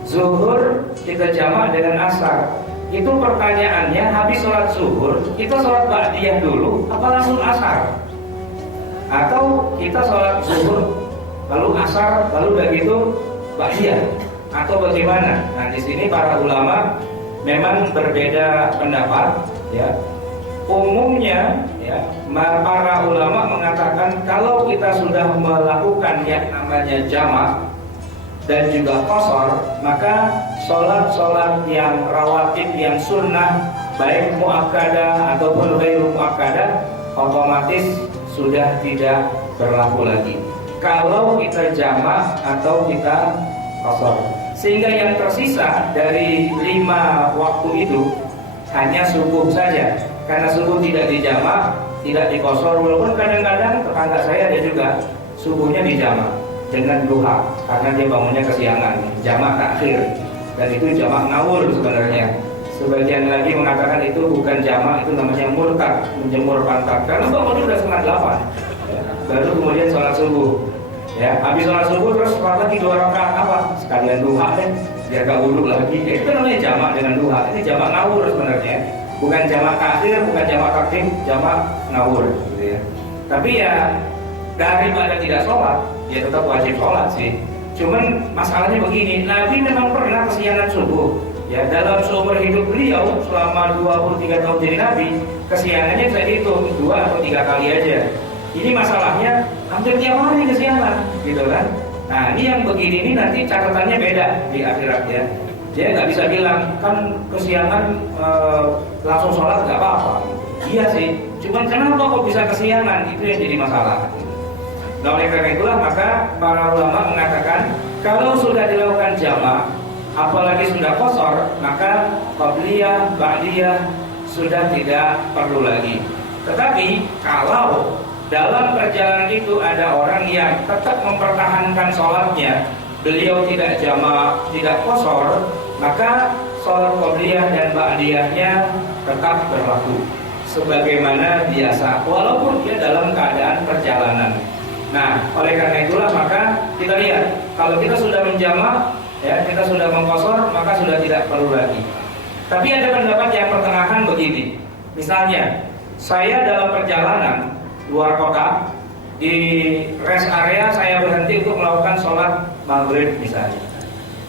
Zuhur kita jamak dengan asar. Itu pertanyaannya, habis sholat zuhur kita sholat ba'diyah dulu apa langsung asar? Atau kita sholat zuhur lalu asar lalu begitu ba'diyah, atau bagaimana? Nah di sini para ulama memang berbeda pendapat ya. Umumnya ya, para ulama mengatakan kalau kita sudah melakukan yang namanya jamak dan juga qashar, maka sholat-sholat yang rawatib, yang sunnah, baik muakkadah ataupun ghairu muakkadah, otomatis sudah tidak berlaku lagi kalau kita jamak atau kita qashar. Sehingga yang tersisa dari 5 waktu itu hanya subuh saja. Karena subuh tidak dijamak, tidak diqashar, walaupun kadang-kadang tetangga saya ada juga subuhnya dijamak dengan duha, karena dia bangunnya kesiangan, jamak takhir, dan itu jamak ngawur sebenarnya. Sebagian lagi mengatakan itu bukan jamak, itu namanya murtad, menjemur pantat, karena bangunnya sudah setengah 8 ya. Baru kemudian sholat subuh ya, habis sholat subuh terus sholat lagi 2 rakaat apa? Sekalian duha deh, biar gak wudhu lagi. Itu namanya jamak dengan duha. Ini jamak ngawur sebenarnya, bukan jamak takhir, bukan jamak takdim, jamak ngawur gitu ya. Tapi ya daripada tidak sholat, ya tetap wajib sholat sih. Cuman masalahnya begini, Nabi memang pernah kesiangan subuh. Ya, dalam seumur hidup beliau selama 23 tahun jadi Nabi, kesiangannya saya hitung 2 atau 3 kali aja. Ini masalahnya hampir tiap hari kesiangan, gitu kan? Nah, ini yang begini ini nanti catatannya beda di akhirat ya. Dia nggak bisa bilang kan kesiangan langsung sholat nggak apa-apa. Iya sih, cuman kenapa kok bisa kesiangan? Itu yang jadi masalah. Nah oleh karena itulah maka para ulama mengatakan kalau sudah dilakukan jamak, apalagi sudah qashar, maka qabliyah, ba'diyah sudah tidak perlu lagi. Tetapi kalau dalam perjalanan itu ada orang yang tetap mempertahankan sholatnya, beliau tidak jamak, tidak qashar, maka sholat qabliyah dan ba'diyahnya tetap berlaku sebagaimana biasa, walaupun dia dalam keadaan perjalanan. Nah, oleh karena itulah maka kita lihat kalau kita sudah menjamak, ya kita sudah mengqashar, maka sudah tidak perlu lagi. Tapi ada pendapat yang pertengahan begini. Misalnya, saya dalam perjalanan luar kota, di rest area saya berhenti untuk melakukan sholat maghrib misalnya.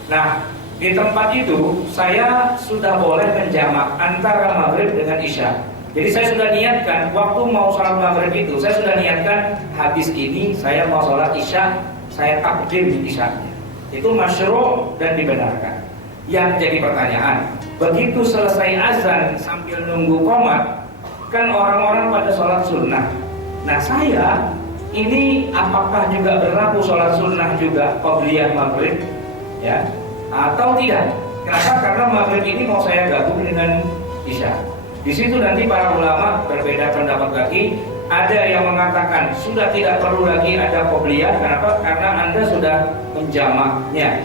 Nah, di tempat itu saya sudah boleh menjamak antara maghrib dengan isya. Jadi saya sudah niatkan waktu mau sholat maghrib itu, saya sudah niatkan habis ini saya mau sholat isya, saya takdim isyanya. Itu masyru' dan dibenarkan. Yang jadi pertanyaan, begitu selesai azan sambil nunggu qomat, kan orang-orang pada sholat sunnah. Nah saya ini apakah juga berlaku sholat sunnah juga qabliyah maghrib, ya, atau tidak? Kenapa? Karena maghrib ini mau saya gabung dengan isya. Di situ nanti para ulama berbeda pendapat lagi. Ada yang mengatakan sudah tidak perlu lagi ada qabliyah. Kenapa? Karena Anda sudah menjamaknya.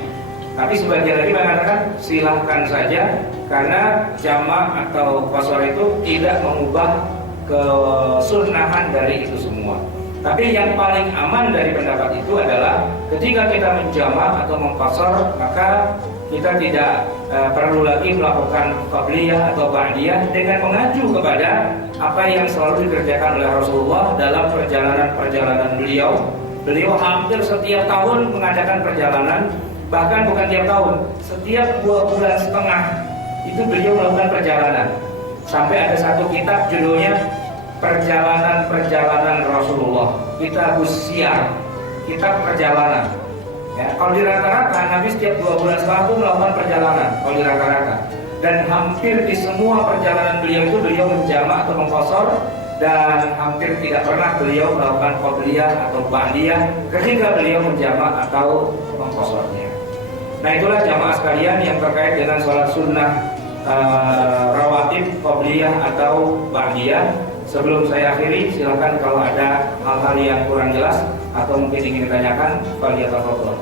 Tapi sebagian lagi mengatakan silahkan saja, karena jamak atau qashar itu tidak mengubah kesunnahan dari itu semua. Tapi yang paling aman dari pendapat itu adalah ketika kita menjamak atau mengqashar, maka kita tidak perlu lagi melakukan qabliyah atau ba'diyah dengan mengacu kepada apa yang selalu dikerjakan oleh Rasulullah dalam perjalanan-perjalanan beliau. Beliau hampir setiap tahun mengadakan perjalanan, bahkan bukan tiap tahun, setiap 2 bulan setengah itu beliau melakukan perjalanan. Sampai ada satu kitab judulnya Perjalanan-Perjalanan Rasulullah, Kitabus Siyar, kitab perjalanan. Ya, kalau di rata-rata Nabi setiap 2 bulan setengah itu melakukan perjalanan, kalau di rata-rata. Dan hampir di semua perjalanan beliau itu beliau menjamak atau mengqashar, dan hampir tidak pernah beliau melakukan qabliyah atau ba'diyah ketika beliau menjamak atau mengqasharnya. Nah itulah jamaah sekalian yang terkait dengan sholat sunnah rawatib, qabliyah atau ba'diyah. Sebelum saya akhiri, silakan kalau ada hal-hal yang kurang jelas atau mungkin ingin ditanyakan, falyatafadhal.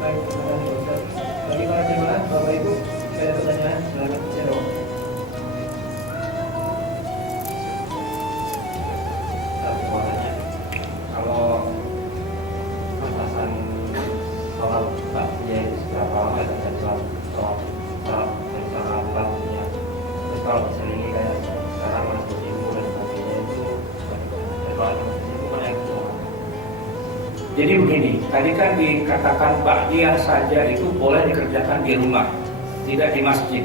Baik, terima kasih Ustaz. Bagi para jemaah, Bapak Ibu, jika ada pertanyaan, silakan jawab. Tapi makanya kalau batasan sholat ba'diyah itu seberapa lama dan sholat rencana ba'diyah. Terus kalau selingi kayak sekarang masuk ilmu dan sebagainya itu kalau itu mana yang cuma. Jadi begini, tadi kan dikatakan ba'diyah saja itu boleh dikerjakan di rumah, tidak di masjid.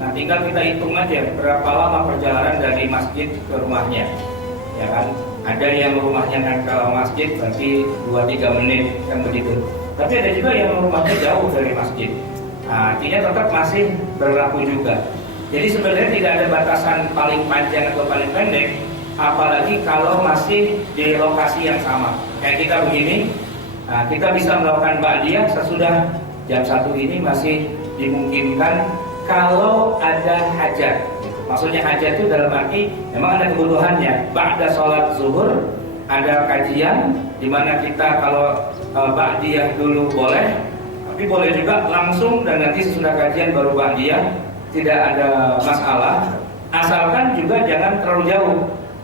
Nah tinggal kita hitung aja berapa lama perjalanan dari masjid ke rumahnya, ya kan? Ada yang rumahnya kan ke masjid berarti 2-3 menit kan begitu. Tapi ada juga yang rumahnya jauh dari masjid. Nah, artinya tetap masih berlaku juga. Jadi sebenarnya tidak ada batasan paling panjang atau paling pendek, apalagi kalau masih di lokasi yang sama. Kayak kita begini, nah, kita bisa melakukan ba'diyah sesudah jam 1 ini masih dimungkinkan kalau ada hajat. Maksudnya hajat itu dalam arti memang ada kebutuhannya. Ba'da sholat zuhur ada kajian di mana kita kalau ba'diyah dulu boleh, tapi boleh juga langsung dan nanti sesudah kajian baru ba'diyah, tidak ada masalah. Asalkan juga jangan terlalu jauh.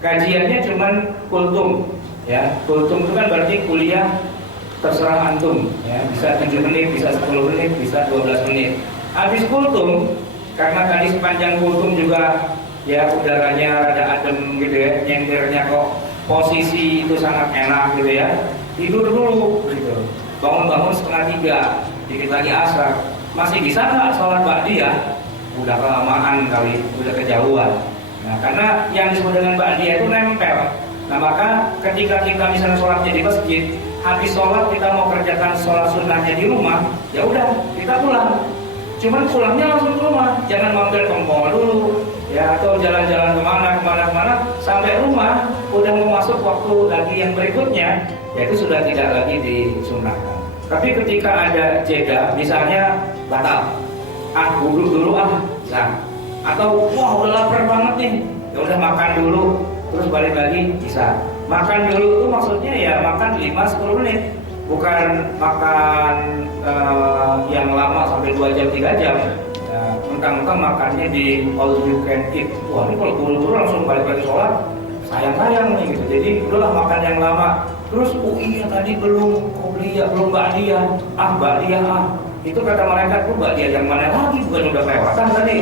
Kajiannya cuman kultum, ya. Kultum itu kan berarti kuliah terserah antum, ya. Bisa 7 menit, bisa 10 menit, bisa 12 menit. Habis kultum, karena tadi sepanjang kultum juga ya udaranya rada adem gitu ya, nyendirnya kok posisi itu sangat enak gitu ya, tidur dulu gitu, bangun-bangun 2:30, dikit lagi asar, masih bisa nggak sholat ba'diyah? Udah kelamaan kali, udah kejauhan. Nah karena yang disebut dengan ba'diyah itu nempel. Nah maka ketika kita misalnya sholatnya di masjid, habis sholat kita mau kerjakan sholat sunnahnya di rumah, ya udah kita pulang. Cuman pulangnya langsung ke rumah, jangan mampir ke mall dulu, ya atau jalan-jalan kemana, sampai rumah udah mau masuk waktu lagi yang berikutnya, ya itu sudah tidak lagi disunnahkan. Tapi ketika ada jeda, misalnya batal, duduk dulu nah, atau wah udah lapar banget nih, ya udah makan dulu, terus balik lagi bisa. Makan dulu itu maksudnya ya makan 5-10 menit. Bukan makan yang lama sampai 2 jam 3 jam. Mentang-mentang makannya di all you can eat. Wah ini kalau buru-buru langsung balik lagi sholat, sayang-sayang nih gitu. Jadi udahlah makan yang lama Terus iya tadi belum qobliyah, belum ba'diyah. Ba'diyah. Itu kata mereka tuh ba'diyah yang mana lagi, bukan udah kelewatan tadi.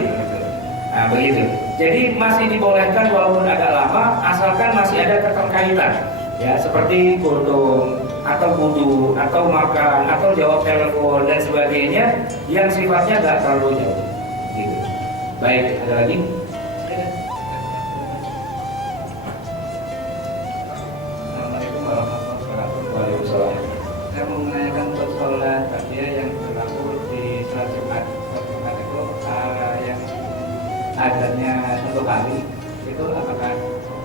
Nah begitu. Jadi masih dibolehkan walaupun agak lama, asalkan masih ada keterkaitan. Ya seperti kuntum atau wudu atau makan atau jawab telepon dan sebagainya yang sifatnya nggak terlalu jauh. Gitu. Baik, ada lagi? Assalamualaikum warahmatullahi wabarakatuh. Waalaikumsalam. Saya mau menanyakan untuk sholat takbir yang berlaku di sholat Jumat. Sholat Jumat itu yang adanya satu kali, itu apakah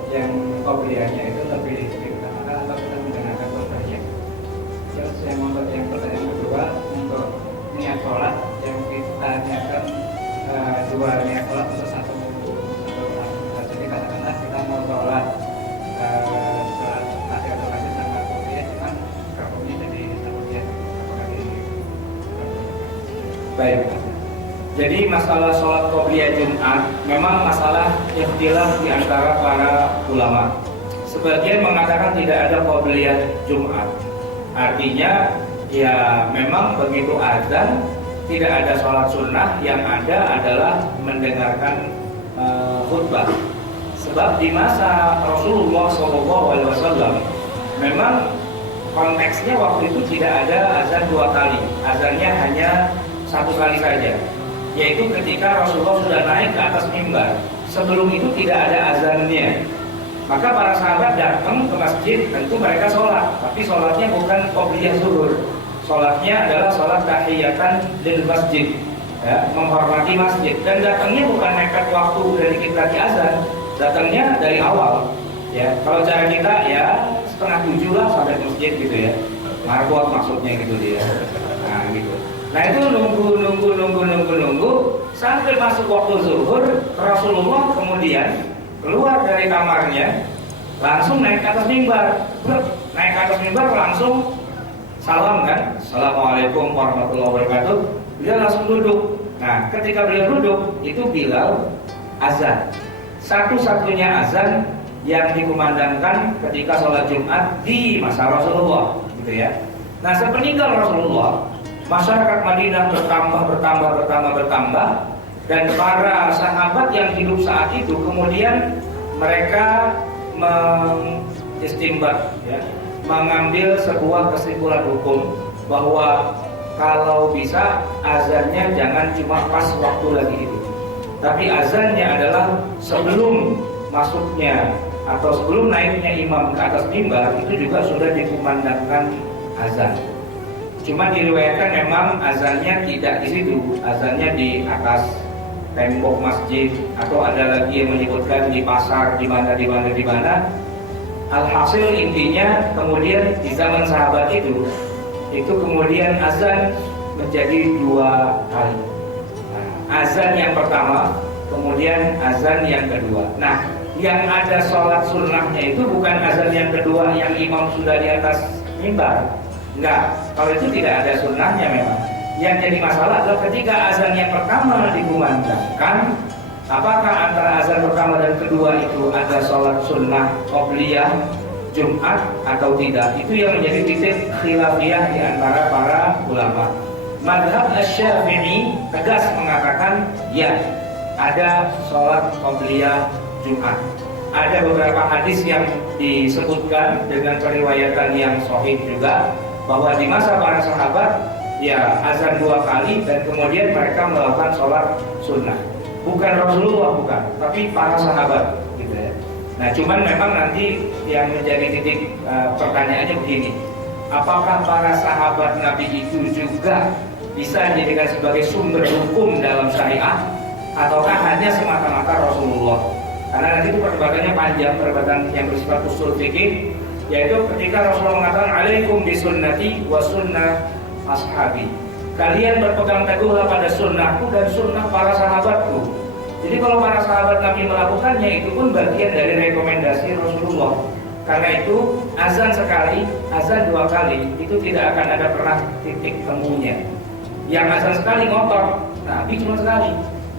yang qobliyahnya itu lebih diutamakan atau kita mendengarkan khutbahnya? Terus yang pertanyaan kedua, untuk niat sholat yang kita niatkan dua niat sholat untuk satu. Jadi katakanlah kita mau sholat sholat tahiyatul masjid sama qobliyah, cuman gabungnya jadi satu niat. Apakah ini? Baik. Jadi masalah sholat qobliyah Jumat memang masalah ikhtilaf di antara para ulama. Sebagian mengatakan tidak ada qobliyah Jumat. Artinya ya memang begitu azan tidak ada sholat sunnah, yang ada adalah mendengarkan khutbah. Sebab di masa Rasulullah SAW memang konteksnya waktu itu tidak ada azan dua kali, azannya hanya satu kali saja, yaitu ketika Rasulullah sudah naik ke atas mimbar. Sebelum itu tidak ada azannya. Maka para sahabat datang ke masjid, tentu mereka sholat, tapi sholatnya bukan qobliyah zuhur. Sholatnya adalah sholat tahiyatan lil masjid, ya, menghormati masjid. Dan datangnya bukan mepet waktu dari kita di azan, datangnya dari awal. Ya, kalau cara kita ya 6:30 lah sampai ke masjid gitu ya. Marbot maksudnya gitu dia. Nah gitu. Nah itu nunggu sampai masuk waktu zuhur. Rasulullah kemudian keluar dari kamarnya, langsung naik ke atas mimbar. Naik ke atas mimbar langsung salam kan, Assalamualaikum warahmatullahi wabarakatuh. Beliau langsung duduk. Nah ketika beliau duduk itu Bilal azan, satu-satunya azan yang dikumandangkan ketika sholat Jumat di masa Rasulullah gitu ya. Nah sepeninggal Rasulullah, masyarakat Madinah bertambah dan para sahabat yang hidup saat itu kemudian mereka mengistimbat, ya, mengambil sebuah kesimpulan hukum bahwa kalau bisa azannya jangan cuma pas waktu lagi itu, tapi azannya adalah sebelum masuknya atau sebelum naiknya imam ke atas mimbar itu juga sudah dikumandangkan azan. Cuma diriwayatkan memang azannya tidak di situ, azannya di atas tembok masjid, atau ada lagi yang menyebutkan di pasar, di mana. Alhasil intinya kemudian di zaman sahabat itu kemudian azan menjadi dua kali. Nah, azan yang pertama, kemudian azan yang kedua. Nah, yang ada sholat sunnahnya itu bukan azan yang kedua yang imam sudah di atas mimbar. Enggak, kalau itu tidak ada sunnahnya memang. Yang jadi masalah adalah ketika azan yang pertama dikumandangkan, apakah antara azan pertama dan kedua itu ada sholat sunnah qobliyah Jumat atau tidak? Itu yang menjadi titik khilafiyah di antara para ulama. Mazhab Asy-Syafi'i tegas mengatakan ya, ada sholat qobliyah Jumat. Ada beberapa hadis yang disebutkan dengan periwayatan yang sahih juga, bahwa di masa para sahabat ya azan dua kali dan kemudian mereka melakukan sholat sunnah. Bukan Rasulullah, bukan, tapi para sahabat gitu ya. Nah cuman memang nanti yang menjadi titik pertanyaannya begini, apakah para sahabat Nabi itu juga bisa dijadikan sebagai sumber hukum dalam syariat, ataukah hanya semata-mata Rasulullah? Karena nanti itu perdebatannya panjang, perdebatan yang bersifat usul fikih, yaitu ketika Rasulullah mengatakan alaikum bisunnati wa sunnah ashabi, kalian berpegang teguhlah pada sunnahku dan sunnah para sahabatku. Jadi kalau para sahabat Nabi melakukannya, itu pun bagian dari rekomendasi Rasulullah. Karena itu azan sekali, azan dua kali itu tidak akan ada pernah titik temunya. Yang azan sekali ngotor, Nabi cuma sekali.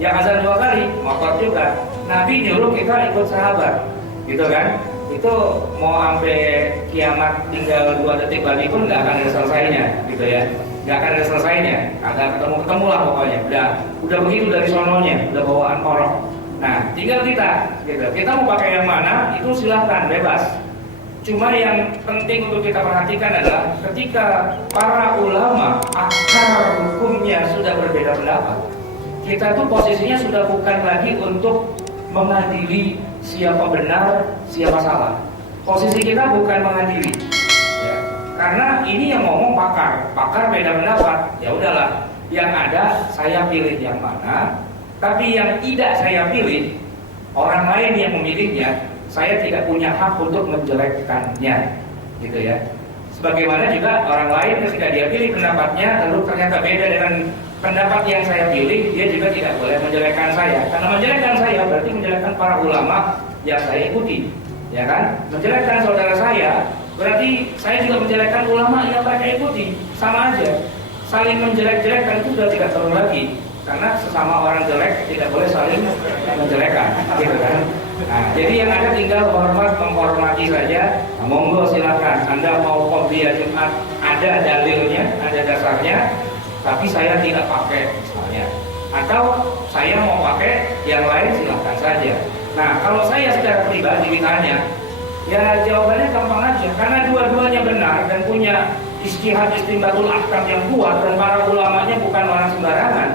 Yang azan dua kali ngotor juga, Nabi nyuruh kita ikut sahabat, gitu kan? itu mau sampai kiamat tinggal 2 detik lagi pun nggak akan ada selesainya, gitu ya. Nggak akan ada selesainya, agak ketemu lah pokoknya. Udah begitu dari sononya, udah bawaan korok. Nah, tinggal kita, gitu. Kita mau pakai yang mana itu silahkan, bebas. Cuma yang penting untuk kita perhatikan adalah ketika para ulama akar hukumnya sudah berbeda pendapat, kita tuh posisinya sudah bukan lagi untuk mengadili siapa benar, siapa salah. Posisi kita bukan mengadili, ya. Karena ini yang ngomong pakar beda pendapat. Ya udahlah, yang ada saya pilih yang mana, tapi yang tidak saya pilih, orang lain yang memilihnya, saya tidak punya hak untuk menjelekkannya, gitu ya. Sebagaimana juga orang lain ketika dia pilih pendapatnya, lalu ternyata beda dengan pendapat yang saya pilih, dia juga tidak boleh menjelekkan saya. Karena menjelekkan saya berarti menjelekkan para ulama yang saya ikuti, ya kan? Menjelekkan saudara saya berarti saya juga menjelekkan ulama yang mereka ikuti, sama aja. Saling menjelek-jelekkan itu sudah tidak perlu lagi, karena sesama orang jelek tidak boleh saling menjelekkan, gitu kan? Nah, jadi yang ada tinggal menghormati saja. Nah, monggo silakan. Anda mau qobliyah Jumat, ada dalilnya, ada dasarnya, tapi saya tidak pakai misalnya. Atau saya mau pakai yang lain, silakan saja. Nah, kalau saya secara pribadi ditanya, ya jawabannya gampang aja. Karena dua-duanya benar dan punya ijtihad istinbatul ahkam yang kuat dan para ulamanya bukan orang sembarangan,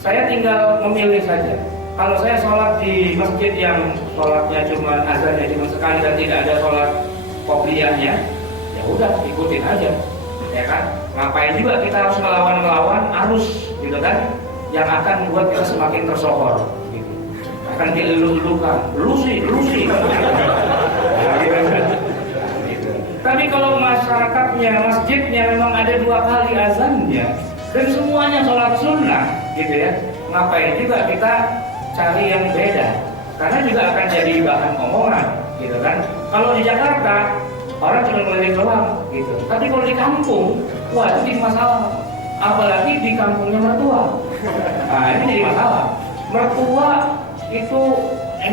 saya tinggal memilih saja. Kalau saya sholat di masjid yang sholatnya cuma azannya cuma sekali dan tidak ada sholat qobliyahnya, ya udah ikutin aja, ya kan? Ngapain juga kita harus melawan arus, gitu kan? Yang akan membuat kita semakin tersohor, gitu. Akan dielu-elukan, lu sih. Tapi kalau masyarakatnya, masjidnya memang ada 2 kali azannya dan semuanya sholat sunnah, gitu ya. Ngapain juga kita cari yang beda, karena juga akan jadi bahan omongan, gitu kan. Kalau di Jakarta orang cuma ngelirik doang, gitu. Tapi kalau di kampung, wah itu jadi masalah. Apalagi di kampungnya mertua. Nah ini jadi masalah. Mertua itu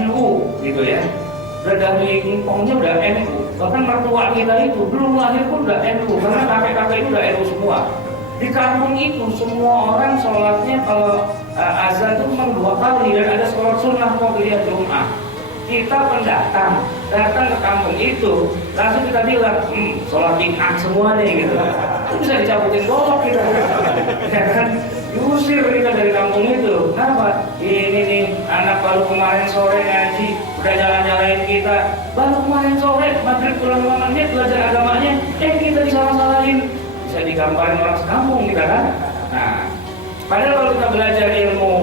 NU, gitu ya. Udah dari ingkongnya udah NU. Bahkan mertua kita itu belum lahir pun udah NU, karena kakek-kakek itu udah NU semua. Di kampung itu semua orang sholatnya kalau azan itu memang 2 kali dan ada sholat sunnah qobliyah Jumat. Kita pendatang datang ke kampung itu langsung kita bilang, sholat bid'ah semua nih, gitu. Itu bisa dicabutin golok kita, ya kan? Diusir kita dari kampung itu. Kenapa? Ini nih anak baru kemarin sore ngaji, udah jalan-jalanin kita. Baru kemarin sore maghrib pulang 5 menit belajar agamanya, kita disalah-salahin. Bisa digambarin orang sekampung kita kan. Nah, padahal kalau kita belajar ilmu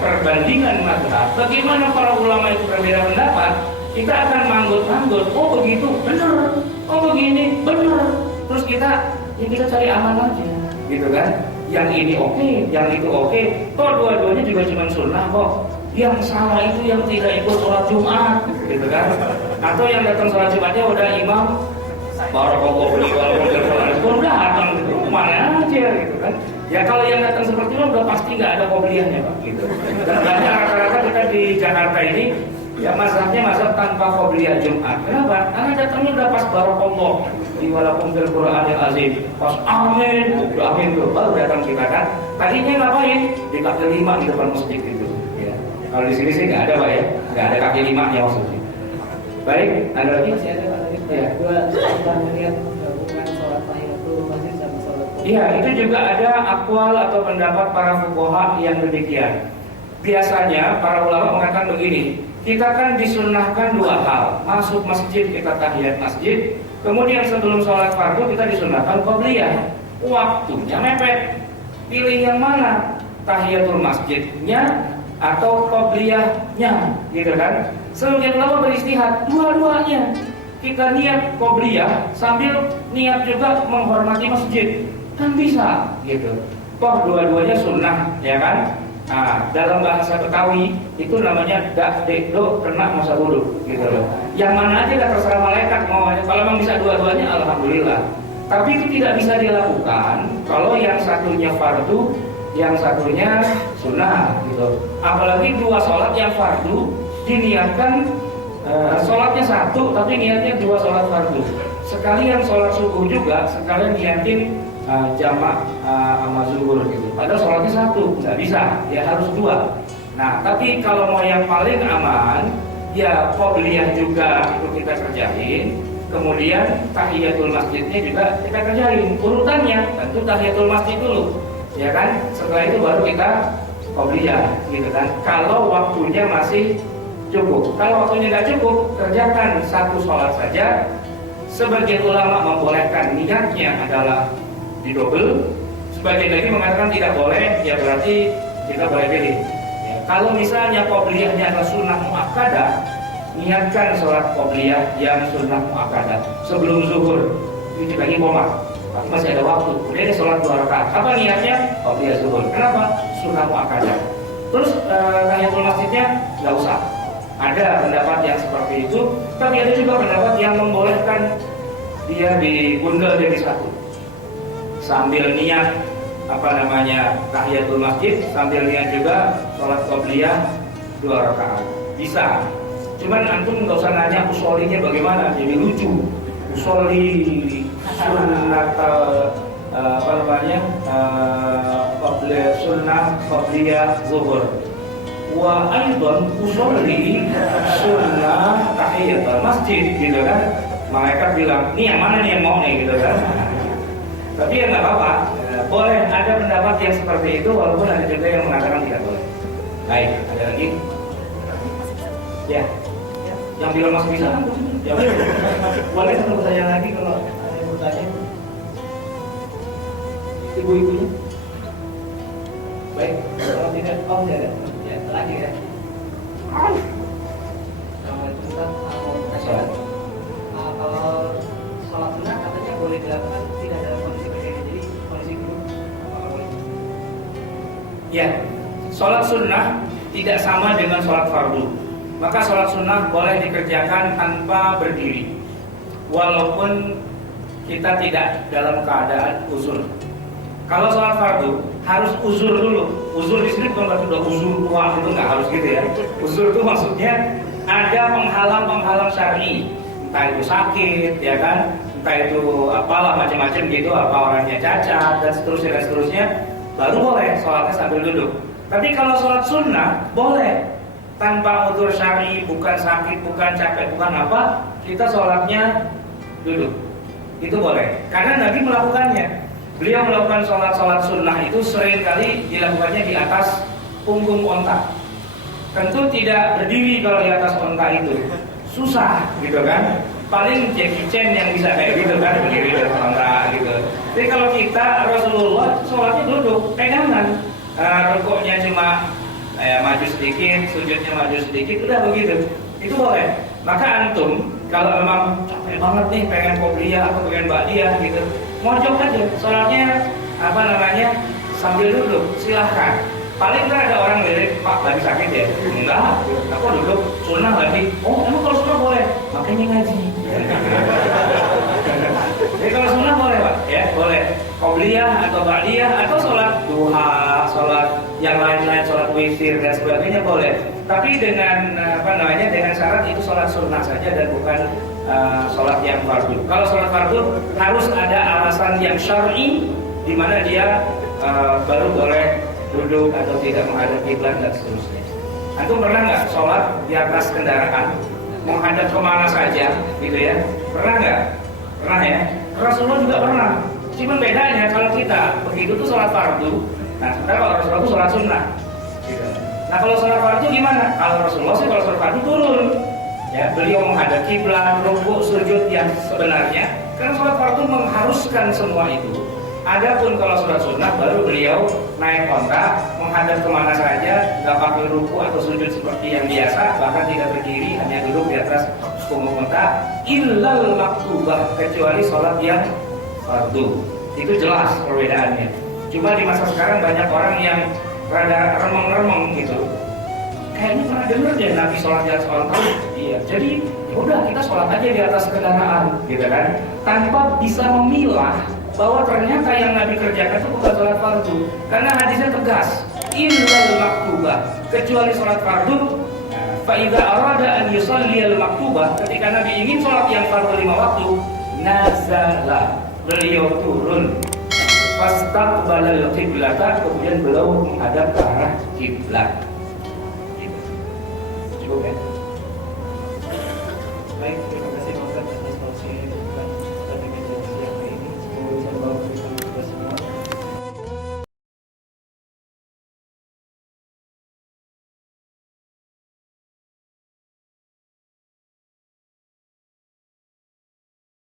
perbandingan mazhab, bagaimana para ulama itu berbeda pendapat, kita akan manggut-manggut. Oh begitu, benar. Oh begini, benar. Terus kita cari aman aja, gitu kan. Yang ini oke, yang itu oke. Toh dua-duanya juga cuma sunnah kok. Yang salah itu yang tidak ikut sholat Jumat, gitu kan. Atau yang datang sholat Jumatnya udah imam barakallahu fiik walaupun udah datang gitu, mana aja, gitu kan. Ya kalau yang datang seperti itu udah pasti nggak ada qobliyahnya Pak, gitu. Dan banyak rata-rata kita di Jakarta ini ya mazhabnya mazhab tanpa qobliyah Jumat. Kenapa? Karena datangnya udah pas barakallahu di walaupun fil Qur'anil azim. Pas amin, udah amin tuh baru datang kita kan. Tadinya ngapain? Di kaki 5 di depan masjid itu. Ya. Kalau di sini sih nggak ada Pak ya, nggak ada kaki 5-nya maksudnya. Baik, ada lagi? Masih ada Pak tadi. Ya. Dua kita melihat hubungan sholat tahiyatul masjid sama sholat qobliyah. Iya, itu juga ada akwal atau pendapat para fuqaha yang demikian. Biasanya para ulama mengatakan begini, kita kan disunnahkan 2 hal. Masuk masjid kita tahiyat masjid, kemudian sebelum sholat fardu kita disunnahkan qobliyah. Waktunya mepet. Pilih yang mana? Tahiyatul masjidnya atau qobliyahnya, gitu kan? Sebagian ulama beristihad dua-duanya. Kita niat qobliyah sambil niat juga menghormati masjid, kan bisa, gitu. Toh dua-duanya sunnah, ya kan? Nah, dalam bahasa Betawi itu namanya dak dekdo kena masa wudu, gitu loh. Yang mana aja dah terserah malaikat mau aja. Kalau memang bisa dua-duanya, alhamdulillah. Tapi itu tidak bisa dilakukan kalau yang satunya fardu, yang satunya sunnah, gitu. Apalagi 2 sholat yang fardu diniatkan sholatnya satu tapi niatnya 2 sholat fardu. Sekalian sholat subuh juga, sekalian niatin jamak sama zuhur gitu. Padahal sholatnya satu, nggak bisa, ya harus 2. Nah, tapi kalau mau yang paling aman, ya qobliyah juga itu kita kerjain. Kemudian tahiyatul masjidnya juga kita kerjain. Urutannya tentu tahiyatul masjid dulu, ya kan? Setelah itu baru kita qobliyah, gitu kan? Kalau waktunya masih cukup. Kalau waktunya nggak cukup, kerjakan 1 sholat saja. Sebagian ulama membolehkan niatnya adalah didobel. Sebagian lagi mengatakan tidak boleh, ya berarti kita boleh pilih. Ya, kalau misalnya qobliyahnya adalah sunnah muakkadah, niatkan sholat qobliyah yang sunnah muakkadah sebelum zuhur. Ini lagi iqamah, tapi masih ada waktu. Kemudian sholat 2 rakaat. Apa niatnya? Qobliyah zuhur. Kenapa? Sunnah muakkadah. Terus tahiyatul masjidnya nggak usah. Ada pendapat yang seperti itu, tapi ada juga pendapat yang membolehkan dia digundel jadi 1. Sambil niat tahiyatul masjid, sambil niat juga sholat qobliyah 2 rakaat. Bisa. Cuman antum nggak usah nanya usolinya bagaimana, jadi lucu. Usoli sunnah sunnah qobliyah zuhur. Wa aidon usolli sunnah tahiyatul masjid, gitu kan? Malaikat bilang, "Nih yang mana nih yang mau nih?" gitu kan. Tapi ya nggak apa-apa, boleh. Ada pendapat yang seperti itu, walaupun ada juga yang mengatakan tidak boleh. Baik, ada lagi? Ya, yang bilang masih bisa kan? Ya, boleh kan bertanya lagi kalau ada yang bertanya. Ibu-ibunya? Baik, kalau tidak, tidak ada. Ya, lagi ya. Assalamualaikum Ustaz. Kalau sholat sunnah katanya boleh dilakukan tidak dalam kondisi berdiri, jadi kondisi duduk apakah boleh? Ya, sholat sunnah tidak sama dengan sholat fardu. Maka sholat sunnah boleh dikerjakan tanpa berdiri, walaupun kita tidak dalam keadaan uzur. Kalau sholat fardu harus uzur dulu. Uzur di sini bukan berarti udah uzur tua, itu nggak harus gitu ya. Uzur itu maksudnya ada penghalang syar'i, entah itu sakit, ya kan, entah itu apalah macam-macam gitu, apa orangnya cacat dan seterusnya, baru boleh sholatnya sambil duduk. Tapi kalau sholat sunnah boleh tanpa uzur syar'i, bukan sakit, bukan capek, bukan apa, kita sholatnya duduk. Itu boleh, karena Nabi melakukannya. Beliau melakukan sholat sunnah itu sering kali dilakukannya di atas punggung onta. Tentu tidak berdiri kalau di atas onta itu, susah gitu kan. Paling Jackie Chan yang bisa kayak gitu kan, berdiri di atas onta gitu. Tapi kalau kita, Rasulullah sholatnya duduk, pegangan. Rukuknya cuma maju sedikit, sujudnya maju sedikit, udah begitu. Itu boleh. Maka antum kalau memang capek banget nih pengen qobliyah atau pengen ba'diyah gitu, mojok aja sholatnya sambil duduk, silahkan. Paling nggak ada orang lirik, "Pak lagi sakit ya?" Enggak, aku duduk, sunnah lagi. Oh, emang kalau sunnah boleh? Makanya ngaji. Jadi kalau sunnah boleh Pak, ya boleh. Qobliyah atau ba'diyah atau sholat duha, sholat yang lain-lain, sholat witir dan sebagainya boleh. Tapi dengan dengan syarat itu sholat sunnah saja dan bukan sholat yang fardu. Kalau sholat fardu harus ada alasan yang syar'i di mana dia baru boleh duduk atau tidak menghadap kiblat dan seterusnya. Antum pernah nggak sholat di atas kendaraan menghadap kemana saja, gitu ya? Pernah nggak? Pernah ya? Rasulullah juga pernah. Cuman bedanya kalau kita begitu tuh sholat fardu. Nah, sementara kalau Rasulullah itu sholat sunnah. Gitu. Nah, kalau sholat fardu gimana? Kalau Rasulullah sih kalau sholat fardu turun. Ya, beliau menghadap kiblat, rukuk, sujud yang sebenarnya. Karena sholat fardu mengharuskan semua itu. Adapun kalau sholat sunnah baru beliau naik onta, menghadap kemana saja, nggak pakai rukuk atau sujud seperti yang biasa, bahkan tidak berdiri, hanya duduk di atas punggung onta. Illal maktubah, kecuali sholat yang fardu. Itu jelas perbedaannya. Cuma di masa sekarang banyak orang yang rada remeng-remeng gitu. Kayaknya pernah denger deh Nabi sholat di atas onta. Iya. Jadi udah kita sholat aja di atas kendaraan, gitu kan? Tanpa bisa memilah bahwa ternyata yang Nabi kerjakan itu bukan sholat fardu. Karena hadisnya tegas, illal maktubah, kecuali sholat fardu, Fa idza arada an yusalli al-maktubah, ketika Nabi ingin sholat yang fardu 5 waktu, nazala, beliau turun. Fastaqbalal qiblata, kemudian beliau menghadap ke arah kiblat. Gitu. Cukup ya?